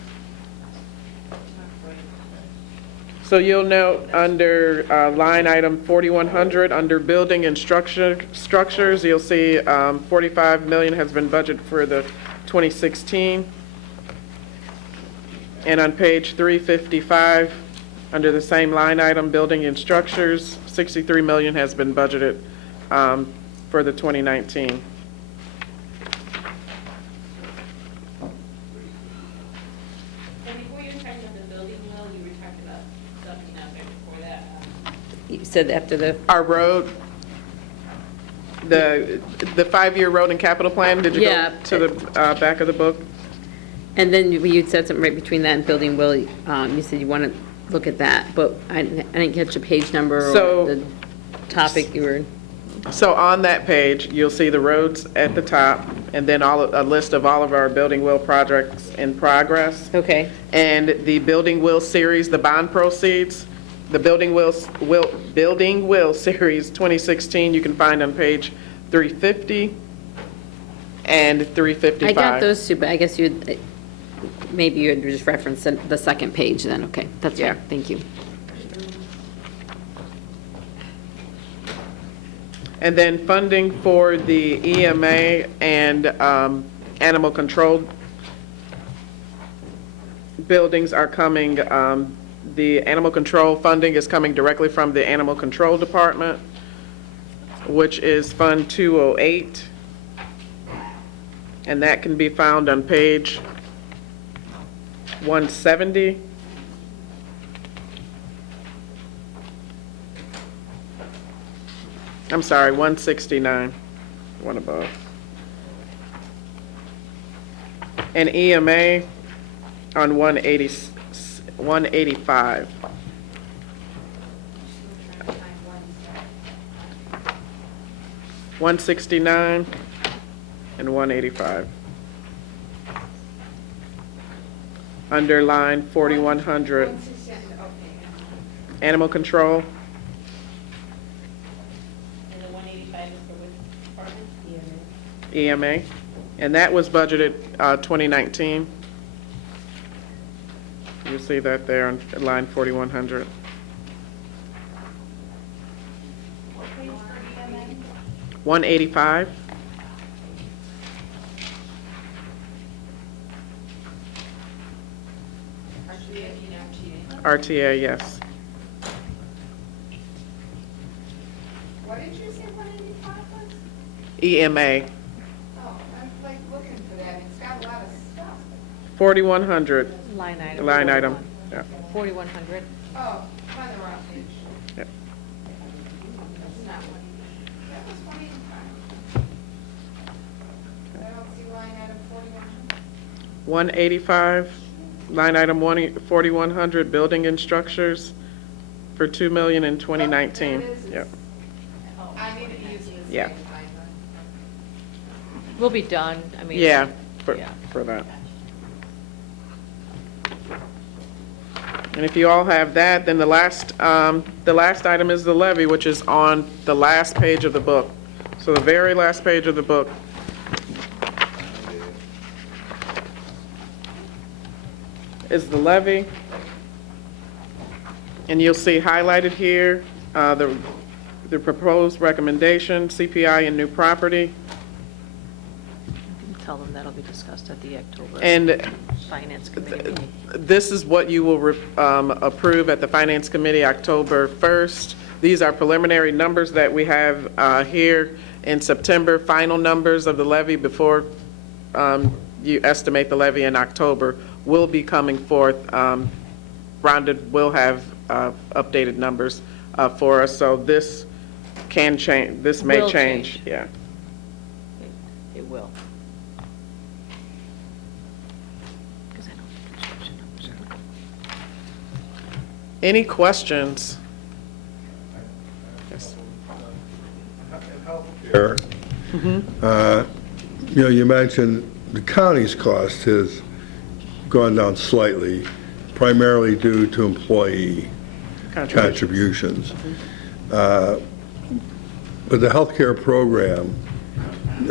So you'll note under line item 4100, under building and structures, you'll see 45 million has been budgeted for the 2016. And on page 355, under the same line item, building and structures, 63 million has been budgeted for the 2019. And before you were talking about the building will, you were talking about something out there before that. You said after the. Our road, the 5-year road and capital plan, did you Yeah. go to the back of the book? And then you said something right between that and building will, you said you want to look at that, but I didn't catch a page number So- or the topic you were. So on that page, you'll see the roads at the top, and then a list of all of our building will projects in progress. Okay. And the building will series, the bond proceeds, the building will series 2016, you can find on page 350 and 355. I got those two, but I guess maybe you had just referenced the second page then, okay, that's Yeah. fine, thank you. And then funding for the EMA and animal control buildings are coming, the animal control funding is coming directly from the Animal Control Department, which is Fund 208. And that can be found on page 170. I'm sorry, 169, one above. And EMA on 185. $169 and $185. Underline 4100. Animal control. And the 185 is for which department? EMA, and that was budgeted 2019. You see that there on line 4100. What page for EMA? 185. RTA, yes. What did you say 185 was? EMA, Oh, I'm like looking for that, it's got a lot of stuff. 4100, Line item. line item. Yeah. 4,100. Oh, I'm on the wrong page. Yep. That's not 185. That was 185. I don't see line item 4100. 185, line item 4100, building and structures for $2 million in 2019. Oh, there it is. Yep. I need to use this. Yeah. magnifying glass. We'll be done, I mean. Yeah, Yeah. for that. And if you all have that, then the last item is the levy, which is on the last page of the book. So the very last page of the book. Is the levy. And you'll see highlighted here, the proposed recommendation, CPI and new property. Tell them that'll be discussed at the October And Finance Committee meeting. this is what you will approve at the Finance Committee October 1st. These are preliminary numbers that we have here in September, final numbers of the levy before you estimate the levy in October will be coming forth. Rounded will have updated numbers for us, so this can change, this may Will change. change. Yeah. It will. 'Cause I know the construction numbers are- Any questions? Yes. Here, you mentioned the county's cost has gone down slightly, primarily due to employee contributions. With the healthcare program,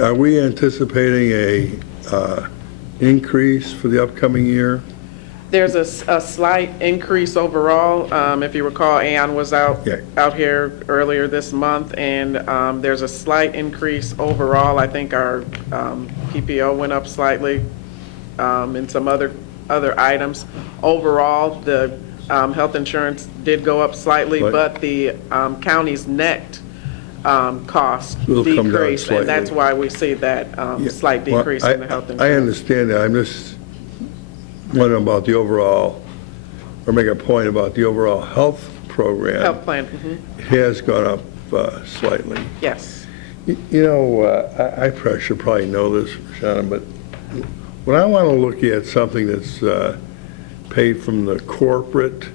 are we anticipating a increase for the upcoming year? There's a slight increase overall. If you recall, Aon was out here earlier this month, and there's a slight increase overall. I think our PPO went up slightly, and some other items. Overall, the health insurance did go up slightly, but the county's net cost Will come down decreased, slightly. and that's why we see that slight Well, decrease in the health insurance. I understand that. I'm just wondering about the overall, or make a point about the overall health program. Health plan, It has gone up slightly. yes. You know, I should probably know this, Shannon, but when I want to look at something that's paid from the corporate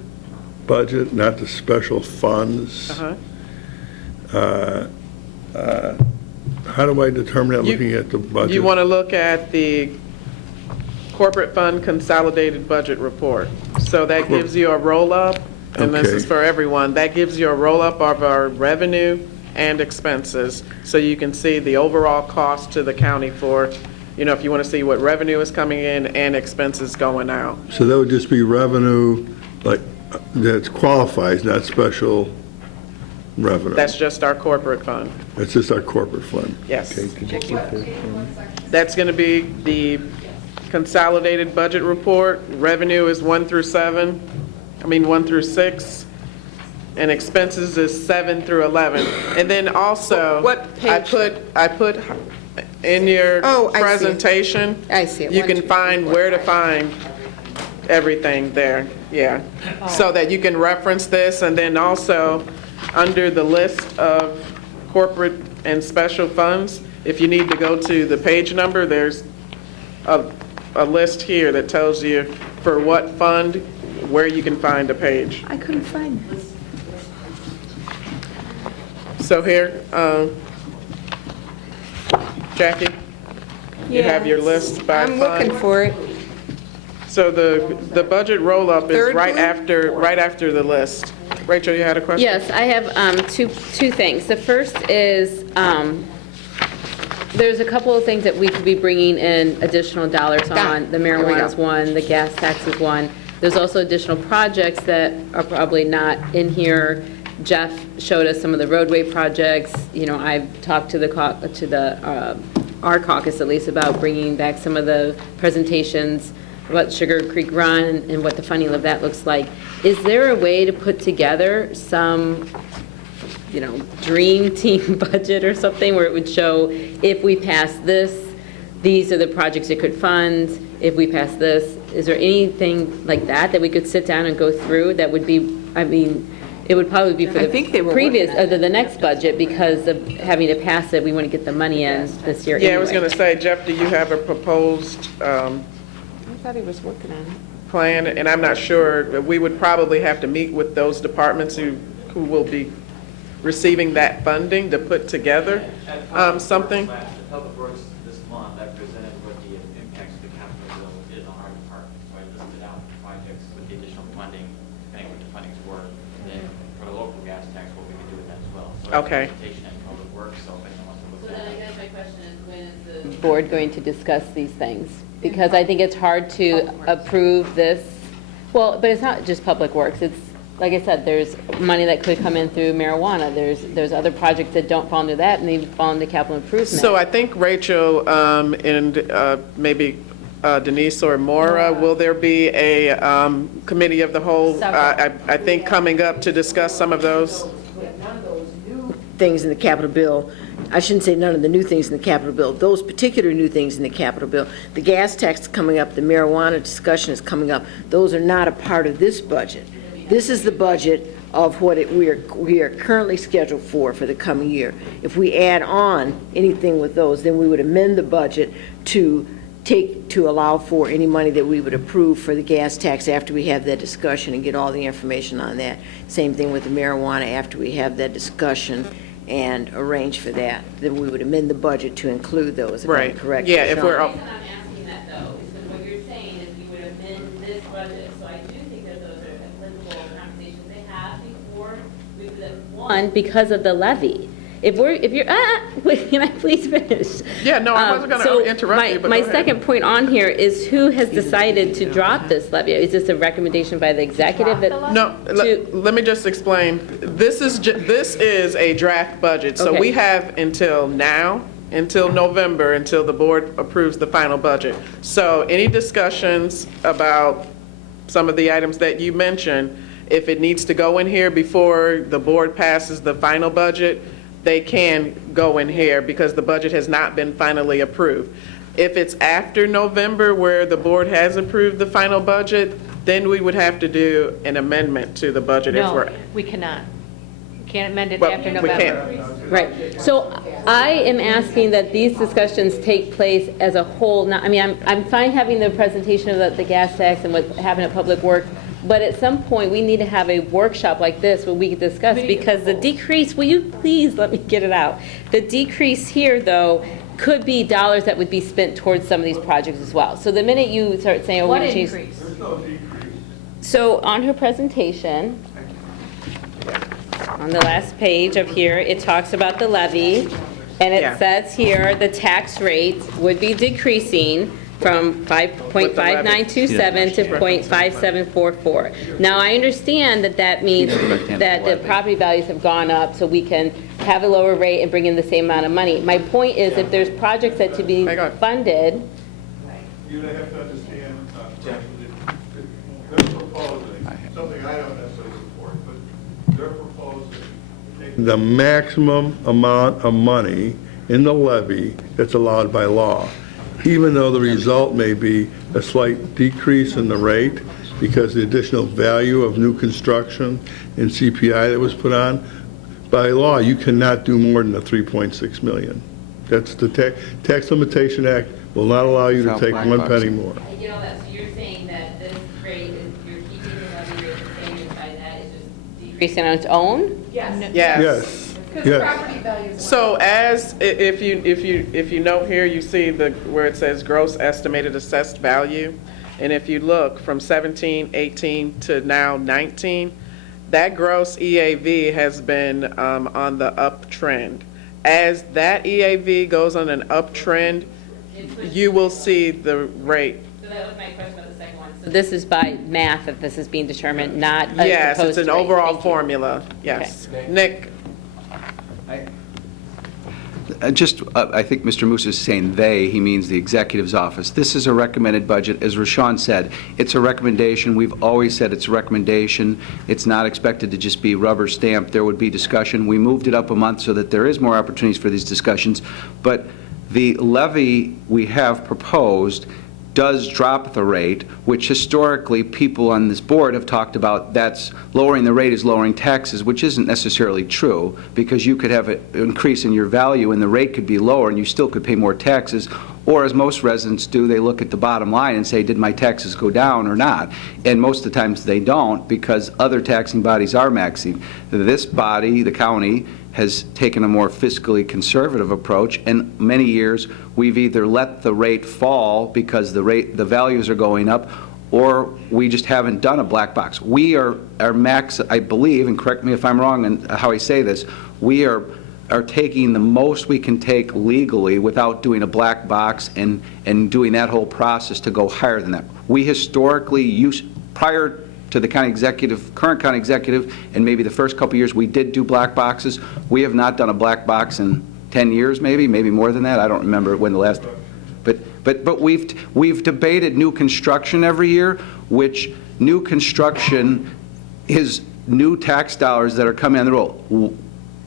budget, not the special funds, how do I determine that looking at the budget? You want to look at the corporate fund consolidated budget report. So that gives you a roll-up, and this is for everyone. That gives you a roll-up of our revenue and expenses, so you can see the overall cost to the county for, if you want to see what revenue is coming in and expenses going out. So that would just be revenue, like, that qualifies, not special revenue? That's just our corporate fund. That's just our corporate fund? Yes. Okay, could you flip that for me? That's going to be the consolidated budget report. Revenue is 1 through 6, and expenses is 7 through 11. And then also, What I page? put in your Oh, I see. presentation. I see it. You 1, can 2, 3, find 4, where to 5. find everything there, yeah. So that you can reference this, and then also, under the list of corporate and special funds, if you need to go to the page number, there's a list here that tells you for what fund, where you can find a page. I couldn't find it. So here, Jackie, you have your list by I'm fund. looking for it. So the budget roll-up is Third right one? after the list. Rachel, you had a question? Yes, I have two things. The first is, there's a couple of things that we could be bringing in additional dollars on. The There we marijuana's go. one, the gas tax is one. There's also additional projects that are probably not in here. Jeff showed us some of the roadway projects. I've talked to our caucus at least about bringing back some of the presentations about Sugar Creek Run and what the funding of that looks like. Is there a way to put together some, dream team budget or something where it would show if we pass this, these are the projects it could fund, if we pass this? Is there anything like that we could sit down and go through that would be, it would probably be for I think they the were previous, working on the next budget, because of having to pass it, we want to get the money in this year anyway. Yeah, I was going to say, Jeff, do you have a proposed I thought he was working on it. plan? And I'm not sure, but we would probably have to meet with those departments who will be receiving that funding to put together something. Public Works this month, I presented what the impacts of the capital bill is on our department. So I listed out projects with the additional funding, depending what the fundings were. And then for the local gas tax, what we could do with that as well. So Okay. presentation at Public Works, so if anyone wants to look at it. guess my question is, when is the board going to discuss these things? Because I think it's hard to approve this, but it's not just Public Works. It's, like I said, there's money that could come in through marijuana. There's other projects that don't fall into that, and they fall into capital improvement. So I think Rachel and maybe Denise or Maura, will there be a committee of the whole, I think, coming up to discuss some of those? Things in the capital bill, I shouldn't say none of the new things in the capital bill, those particular new things in the capital bill, the gas tax is coming up, the marijuana discussion is coming up, those are not a part of this budget. This is the budget of what we are currently scheduled for the coming year. If we add on anything with those, then we would amend the budget to allow for any money that we would approve for the gas tax after we have that discussion and get all the information on that. Same thing with the marijuana, after we have that discussion and arrange for that, then we would amend the budget to include those, if I'm Right. correct. Yeah, if we're, The reason I'm asking that, though, is because what you're saying is you would amend this budget, so I do think that those are applicable conversations they have before we would have. One, because of the levy. if you're, wait, can I please finish? Yeah, no, I wasn't gonna So interrupt you, but my go ahead. second point on here is who has decided to drop this levy? Is this a recommendation by the executive that? No, let me just explain. This is a draft budget, so Okay. we have until now, until November, until the board approves the final budget. So any discussions about some of the items that you mentioned, if it needs to go in here before the board passes the final budget, they can go in here because the budget has not been finally approved. If it's after November where the board has approved the final budget, then we would have to do an amendment to the budget if No, we're. we cannot. Can't amend it Well, after we November. can't. Right. So I am asking that these discussions take place as a whole. Not, I mean, I'm fine having the presentation of the gas tax and what having a public works, but at some point, we need to have a workshop like this where we can discuss, because the decrease, will you please let me get it out? The decrease here, though, could be dollars that would be spent towards some of these projects as well. So the minute you start saying, oh, we're What going to change. increase? There's no decrease. So on her presentation, on the last page of here, it talks about the levy, and it Yeah. says here, the tax rate would be decreasing from 5.5927 to 0.5744. Now, I understand that that means that the property values have gone up, so we can have a lower rate and bring in the same amount of money. My point is, if there's projects that to be Hang on. funded, You have to understand, they're proposing, something I don't necessarily support, but they're proposing taking The maximum amount of money in the levy that's allowed by law, even though the result may be a slight decrease in the rate because the additional value of new construction and CPI that was put on, by law, you cannot do more than the 3.6 million. That's the Tax Limitation Act will not allow you to Without take black one boxing. penny more. I get all that, so you're saying that this rate, you're keeping the levy rate the same, and by that, it's just decreasing on its own? Yes. Yes. So as, if you note here, you see where it says gross estimated assessed value. And if you look from 17, 18 to now 19, that gross EAV has been on the uptrend. As that EAV goes on an uptrend, you will see the rate. So that was my question about the second one. So this is by math that this is being determined, not a Yes, it's proposed an rate. overall Thank you. formula, yes. Nick? I think Mr. Moose is saying "they," he means the executive's office. This is a recommended budget. As Rashawn said, it's a recommendation. We've always said it's a recommendation. It's not expected to just be rubber stamped. There would be discussion. We moved it up a month so that there is more opportunities for these discussions. But the levy we have proposed does drop the rate, which historically people on this board have talked about. That's lowering the rate is lowering taxes, which isn't necessarily true, because you could have an increase in your value and the rate could be lower and you still could pay more taxes. Or as most residents do, they look at the bottom line and say, did my taxes go down or not? And most of the times they don't, because other taxing bodies are maxing. This body, the county, has taken a more fiscally conservative approach, and many years we've either let the rate fall because the values are going up, or we just haven't done a black box. We are max, I believe, and correct me if I'm wrong in how I say this, we are taking the most we can take legally without doing a black box and doing that whole process to go higher than that. We historically used, prior to the county executive, current county executive, and maybe the first couple of years, we did do black boxes. We have not done a black box in 10 years, maybe more than that. I don't remember when the last, but we've debated new construction every year, which new construction is new tax dollars that are coming on the roll.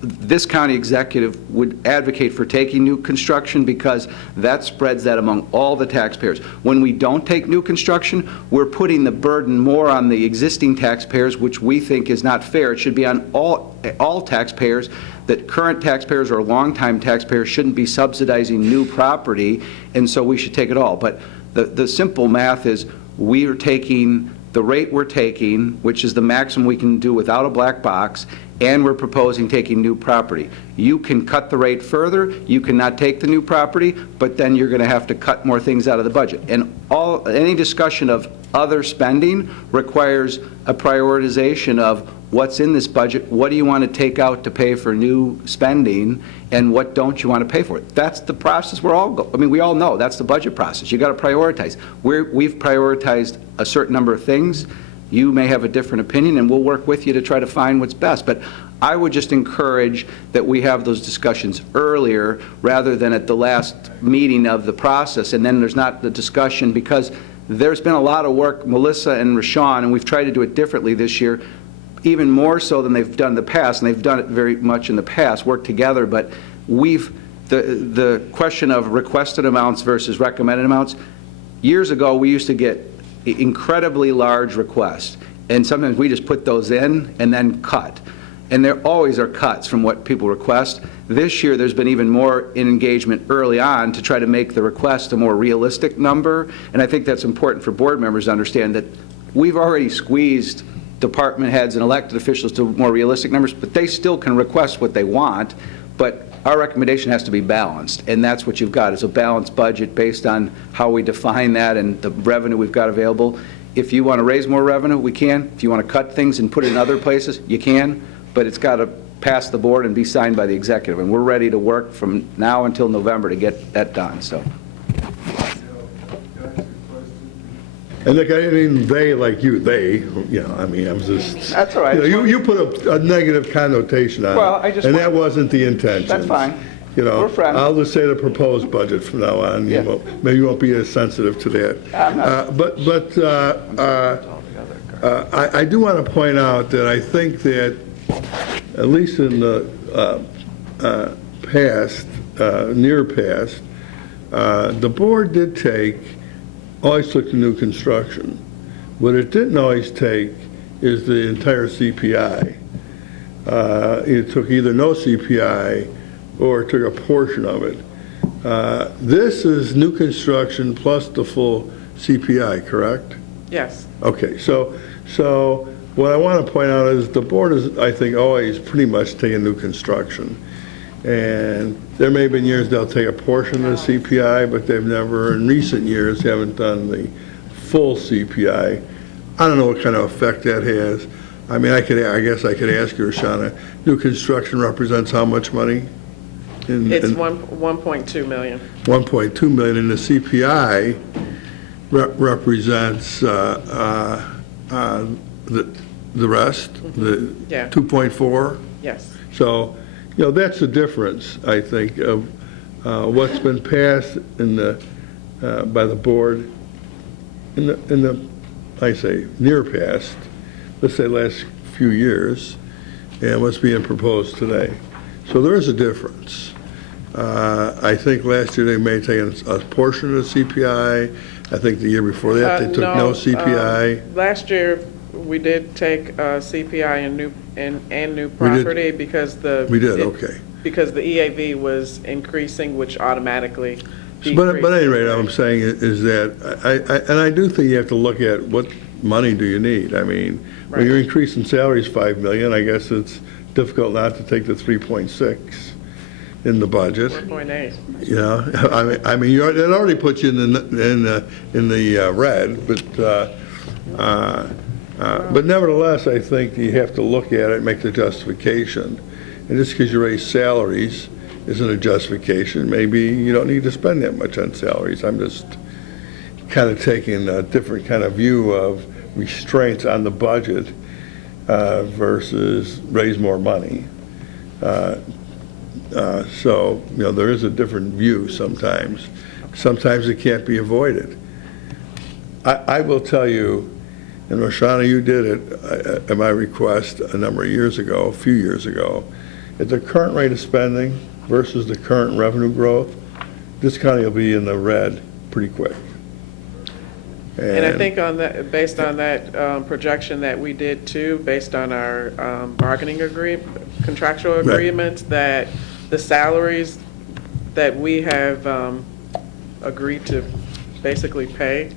This county executive would advocate for taking new construction because that spreads that among all the taxpayers. When we don't take new construction, we're putting the burden more on the existing taxpayers, which we think is not fair. It should be on all taxpayers, that current taxpayers or longtime taxpayers shouldn't be subsidizing new property, and so we should take it all. But the simple math is we are taking the rate we're taking, which is the maximum we can do without a black box, and we're proposing taking new property. You can cut the rate further, you cannot take the new property, but then you're going to have to cut more things out of the budget. And any discussion of other spending requires a prioritization of what's in this budget, what do you want to take out to pay for new spending, and what don't you want to pay for? That's the process we all know, that's the budget process. You got to prioritize. We've prioritized a certain number of things. You may have a different opinion, and we'll work with you to try to find what's best. But I would just encourage that we have those discussions earlier rather than at the last meeting of the process, and then there's not the discussion, because there's been a lot of work, Melissa and Rashawn, and we've tried to do it differently this year, even more so than they've done in the past, and they've done it very much in the past, worked together, but the question of requested amounts versus recommended amounts, years ago, we used to get incredibly large requests, and sometimes we just put those in and then cut. And there always are cuts from what people request. This year, there's been even more engagement early on to try to make the request a more realistic number, and I think that's important for board members to understand that we've already squeezed department heads and elected officials to more realistic numbers, but they still can request what they want, but our recommendation has to be balanced, and that's what you've got, is a balanced budget based on how we define that and the revenue we've got available. If you want to raise more revenue, we can. If you want to cut things and put it in other places, you can, but it's got to pass the board and be signed by the executive, and we're ready to work from now until November to get that done, so. And look, I mean, they, like you, I'm just... That's all right. You put a negative connotation on it. Well, I just and want- that wasn't the intention. That's fine. We're friends. I'll just say the proposed budget from now on. Yeah. Maybe you won't be as sensitive to that. I'm not. I do want to point out that I think that, at least in the past, near past, the board did always took the new construction. What it didn't always take is the entire CPI. It took either no CPI or it took a portion of it. This is new construction plus the full CPI, correct? Yes. Okay, so what I want to point out is the board is, I think, always pretty much taking new construction. And there may have been years they'll take a portion of the CPI, but they've never, in recent years, haven't done the full CPI. I don't know what kind of effect that has. I mean, I guess I could ask you, Shauna, new construction represents how much money? It's 1.2 million. 1.2 million, and the CPI represents the rest, the Yeah. 2.4? Yes. So, that's the difference, I think, of what's been passed by the board in the, I say, near past, let's say last few years, and what's being proposed today. So there is a difference. I think last year they may have taken a portion of the CPI. I think the year before that, they took no CPI. Last year, we did take CPI and new property because We did, okay. because the EAV was increasing, which automatically decreased. But at any rate, what I'm saying is that, I do think you have to look at what money do you need. I mean, when you're increasing salaries 5 million, I guess it's difficult not to take the 3.6 in the budget. 4.8. I mean, it already puts you in the red, but nevertheless, I think you have to look at it, make the justification. And just because you raise salaries isn't a justification. Maybe you don't need to spend that much on salaries. I'm just kind of taking a different kind of view of restraints on the budget versus raise more money. So, there is a different view sometimes. Sometimes it can't be avoided. I will tell you, and Roshana, you did it at my request a few years ago, at the current rate of spending versus the current revenue growth, this county will be in the red pretty quick. And I think based on that projection that we did too, based on our contractual agreements, that the salaries that we have agreed to basically pay,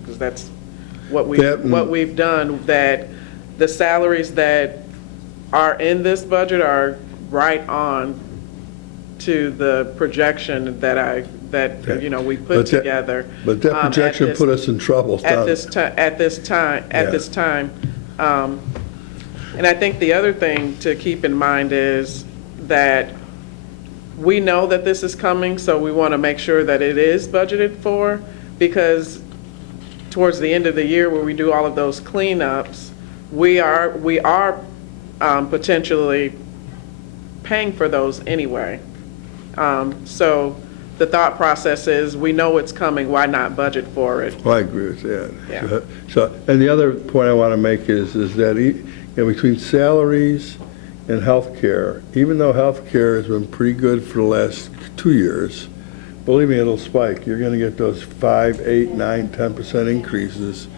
because that's what we've done, that the salaries that are in this budget are right on to the projection that we put together. But that projection put us in trouble. At this time, And I think the other thing to keep in mind is that we know that this is coming, so we want to make sure that it is budgeted for, because towards the end of the year where we do all of those cleanups, we are potentially paying for those anyway. So the thought process is, we know it's coming, why not budget for it? Well, I agree with that. Yeah. So, and the other point I want to make is that between salaries and healthcare, even though healthcare has been pretty good for the last 2 years, believe me, it'll spike. You're going to get those 5, 8, 9, 10% increases.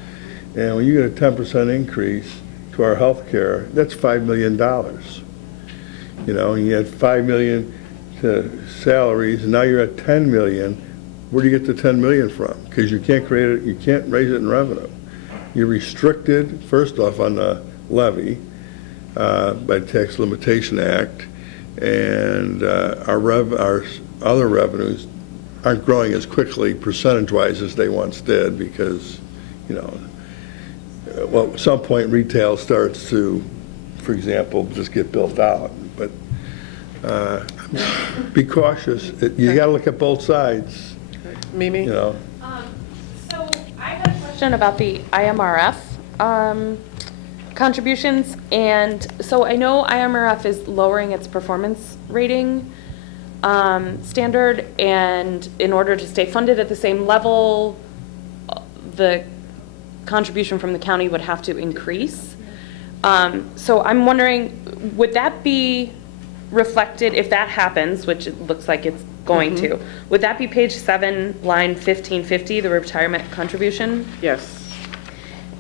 And when you get a 10% increase to our healthcare, that's $5 million. You know, and you had $5 million to salaries, and now you're at $10 million. Where do you get the $10 million from? Because you can't create it, you can't raise it in revenue. You're restricted, first off, on the levy by the Tax Limitation Act, and our other revenues aren't growing as quickly percentage-wise as they once did, because, you know, well, at some point retail starts to, for example, just get built out. But be cautious. You got to look at both sides. Mimi? You know. So I had a question about the IMRF contributions, and so I know IMRF is lowering its performance rating standard, and in order to stay funded at the same level, the contribution from the county would have to increase. So I'm wondering, would that be reflected, if that happens, which it looks like it's going to, would that be page 7, line 1550, the retirement contribution? Yes.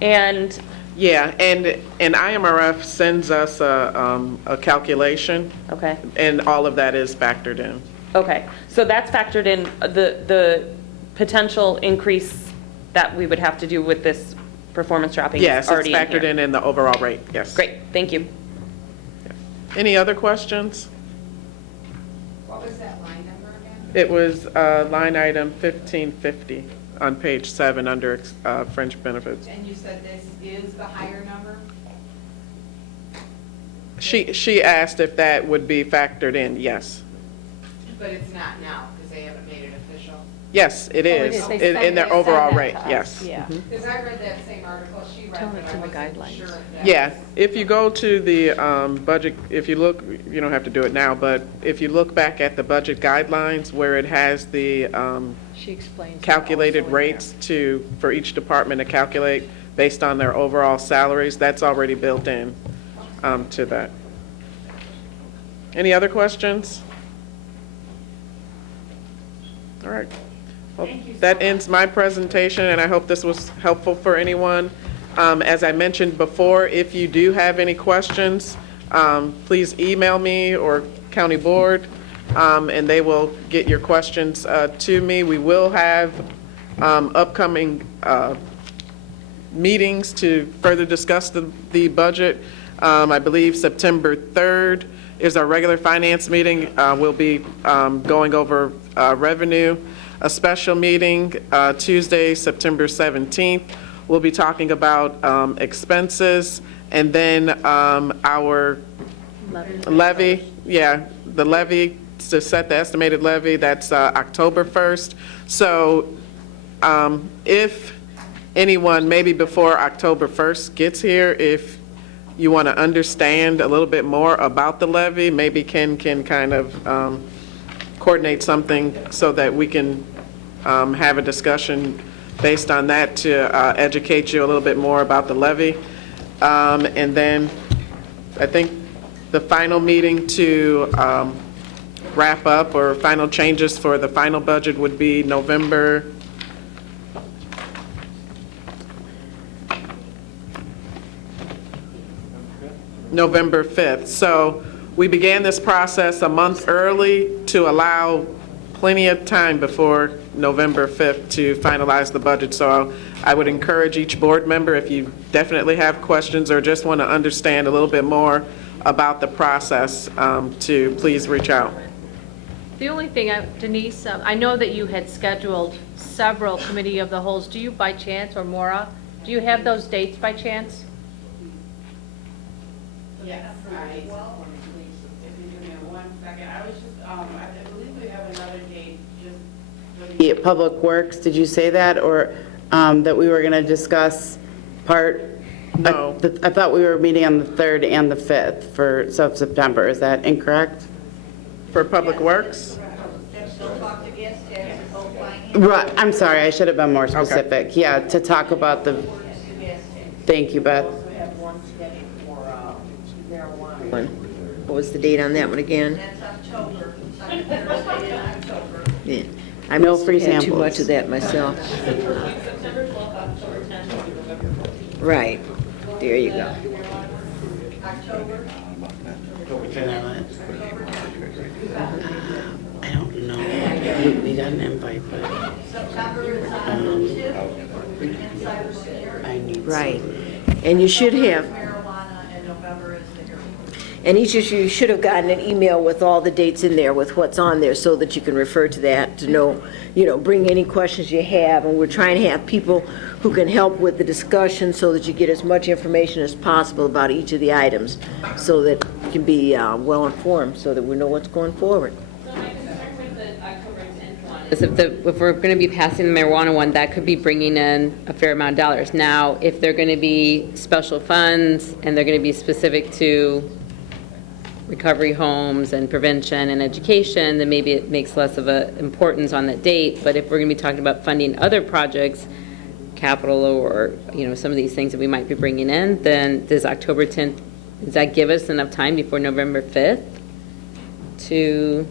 And yeah, and IMRF sends us a calculation. Okay. And all of that is factored in. Okay, so that's factored in, the potential increase that we would have to do with this performance dropping Yes, is it's already factored in here. in the overall rate, yes. Great, thank you. Any other questions? What was that line number again? It was line item 1550 on page 7 under fringe benefits. And you said this is the higher number? She asked if that would be factored in, yes. But it's not now, because they haven't made it official? Yes, it is, in their overall rate, yes. Yeah. Because I read that same article she read, Tell but it I to the wasn't guidelines. sure if that Yeah, was- if you go to the budget, if you look, you don't have to do it now, but if you look back at the budget guidelines where it has the She explains. that calculated also in there. rates for each department to calculate based on their overall salaries, that's already built in to that. Any other questions? All right. Well, that ends my presentation, and I hope this was helpful for anyone. As I mentioned before, if you do have any questions, please email me or county board, and they will get your questions to me. We will have upcoming meetings to further discuss the budget. I believe September 3rd is our regular finance meeting. We'll be going over revenue. A special meeting Tuesday, September 17th. We'll be talking about expenses, and then our levy, the levy, to set the estimated levy, that's October 1st. So if anyone, maybe before October 1st gets here, if you want to understand a little bit more about the levy, maybe Ken can kind of coordinate something so that we can have a discussion based on that to educate you a little bit more about the levy. And then I think the final meeting to wrap up, or final changes for the final budget, would be November 5th. So we began this process a month early to allow plenty of time before November 5th to finalize the budget. So I would encourage each board member, if you definitely have questions or just want to understand a little bit more about the process, to please reach out. The only thing, Denise, I know that you had scheduled several committee of the wholes. Do you by chance, or Maura, do you have those dates by chance? Yes, if you give me 1 second, I was just, I believe we have another date just for the Public Works, did you say that, or that we were going to discuss part? No. I thought we were meeting on the 3rd and the 5th for September, is that incorrect? For Public Works? Right, I'm sorry, I should have been more specific. Yeah, to talk about the, thank you, Beth. What was the date on that one again? That's October, second Thursday in October. Yeah. I No must free have had too samples. much of that myself. Right, there you go. I don't know, we got an invite, but September is on the TIF and cybersecurity. I need. Right. And you should have, Marijuana, and November is the hearing. and each of you should have gotten an email with all the dates in there, with what's on there, so that you can refer to that, to know, bring any questions you have. And we're trying to have people who can help with the discussion so that you get as much information as possible about each of the items, so that you can be well-informed, so that we know what's going forward. So my concern with the October 10th one is if we're going to be passing the marijuana one, that could be bringing in a fair amount of dollars. Now, if they're going to be special funds and they're going to be specific to recovery homes and prevention and education, then maybe it makes less of a importance on that date. But if we're going to be talking about funding other projects, capital or, some of these things that we might be bringing in, then does October 10th, does that give us enough time before November 5th to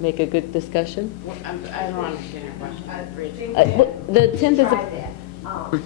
make a good discussion? I don't understand your question. The 10th is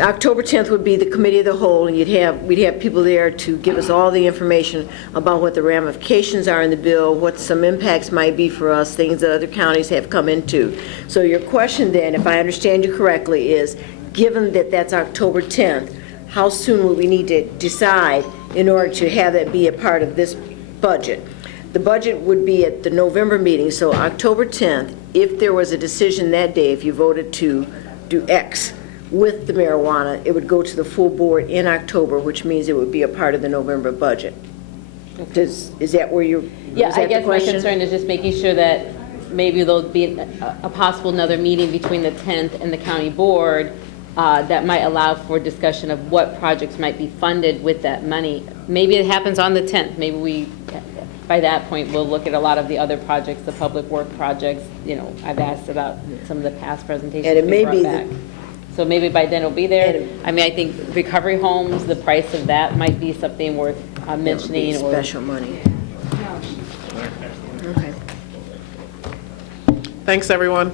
October 10th would be the committee of the whole, and we'd have people there to give us all the information about what the ramifications are in the bill, what some impacts might be for us, things that other counties have come into. So your question then, if I understand you correctly, is, given that that's October 10th, how soon would we need to decide in order to have that be a part of this budget? The budget would be at the November meeting, so October 10th, if there was a decision that day, if you voted to do X with the marijuana, it would go to the full board in October, which means it would be a part of the November budget. Is that where you're, Yeah, is that I the guess my question? concern is just making sure that maybe there'll be a possible another meeting between the 10th and the county board that might allow for discussion of what projects might be funded with that money. Maybe it happens on the 10th. Maybe by that point, we'll look at a lot of the other projects, the public work projects. I've asked about some of the past presentations. And it we may brought be back. So maybe by then it'll be there. And- I mean, I think recovery homes, the price of that might be something worth mentioning. Or Special money. Okay. Thanks, everyone.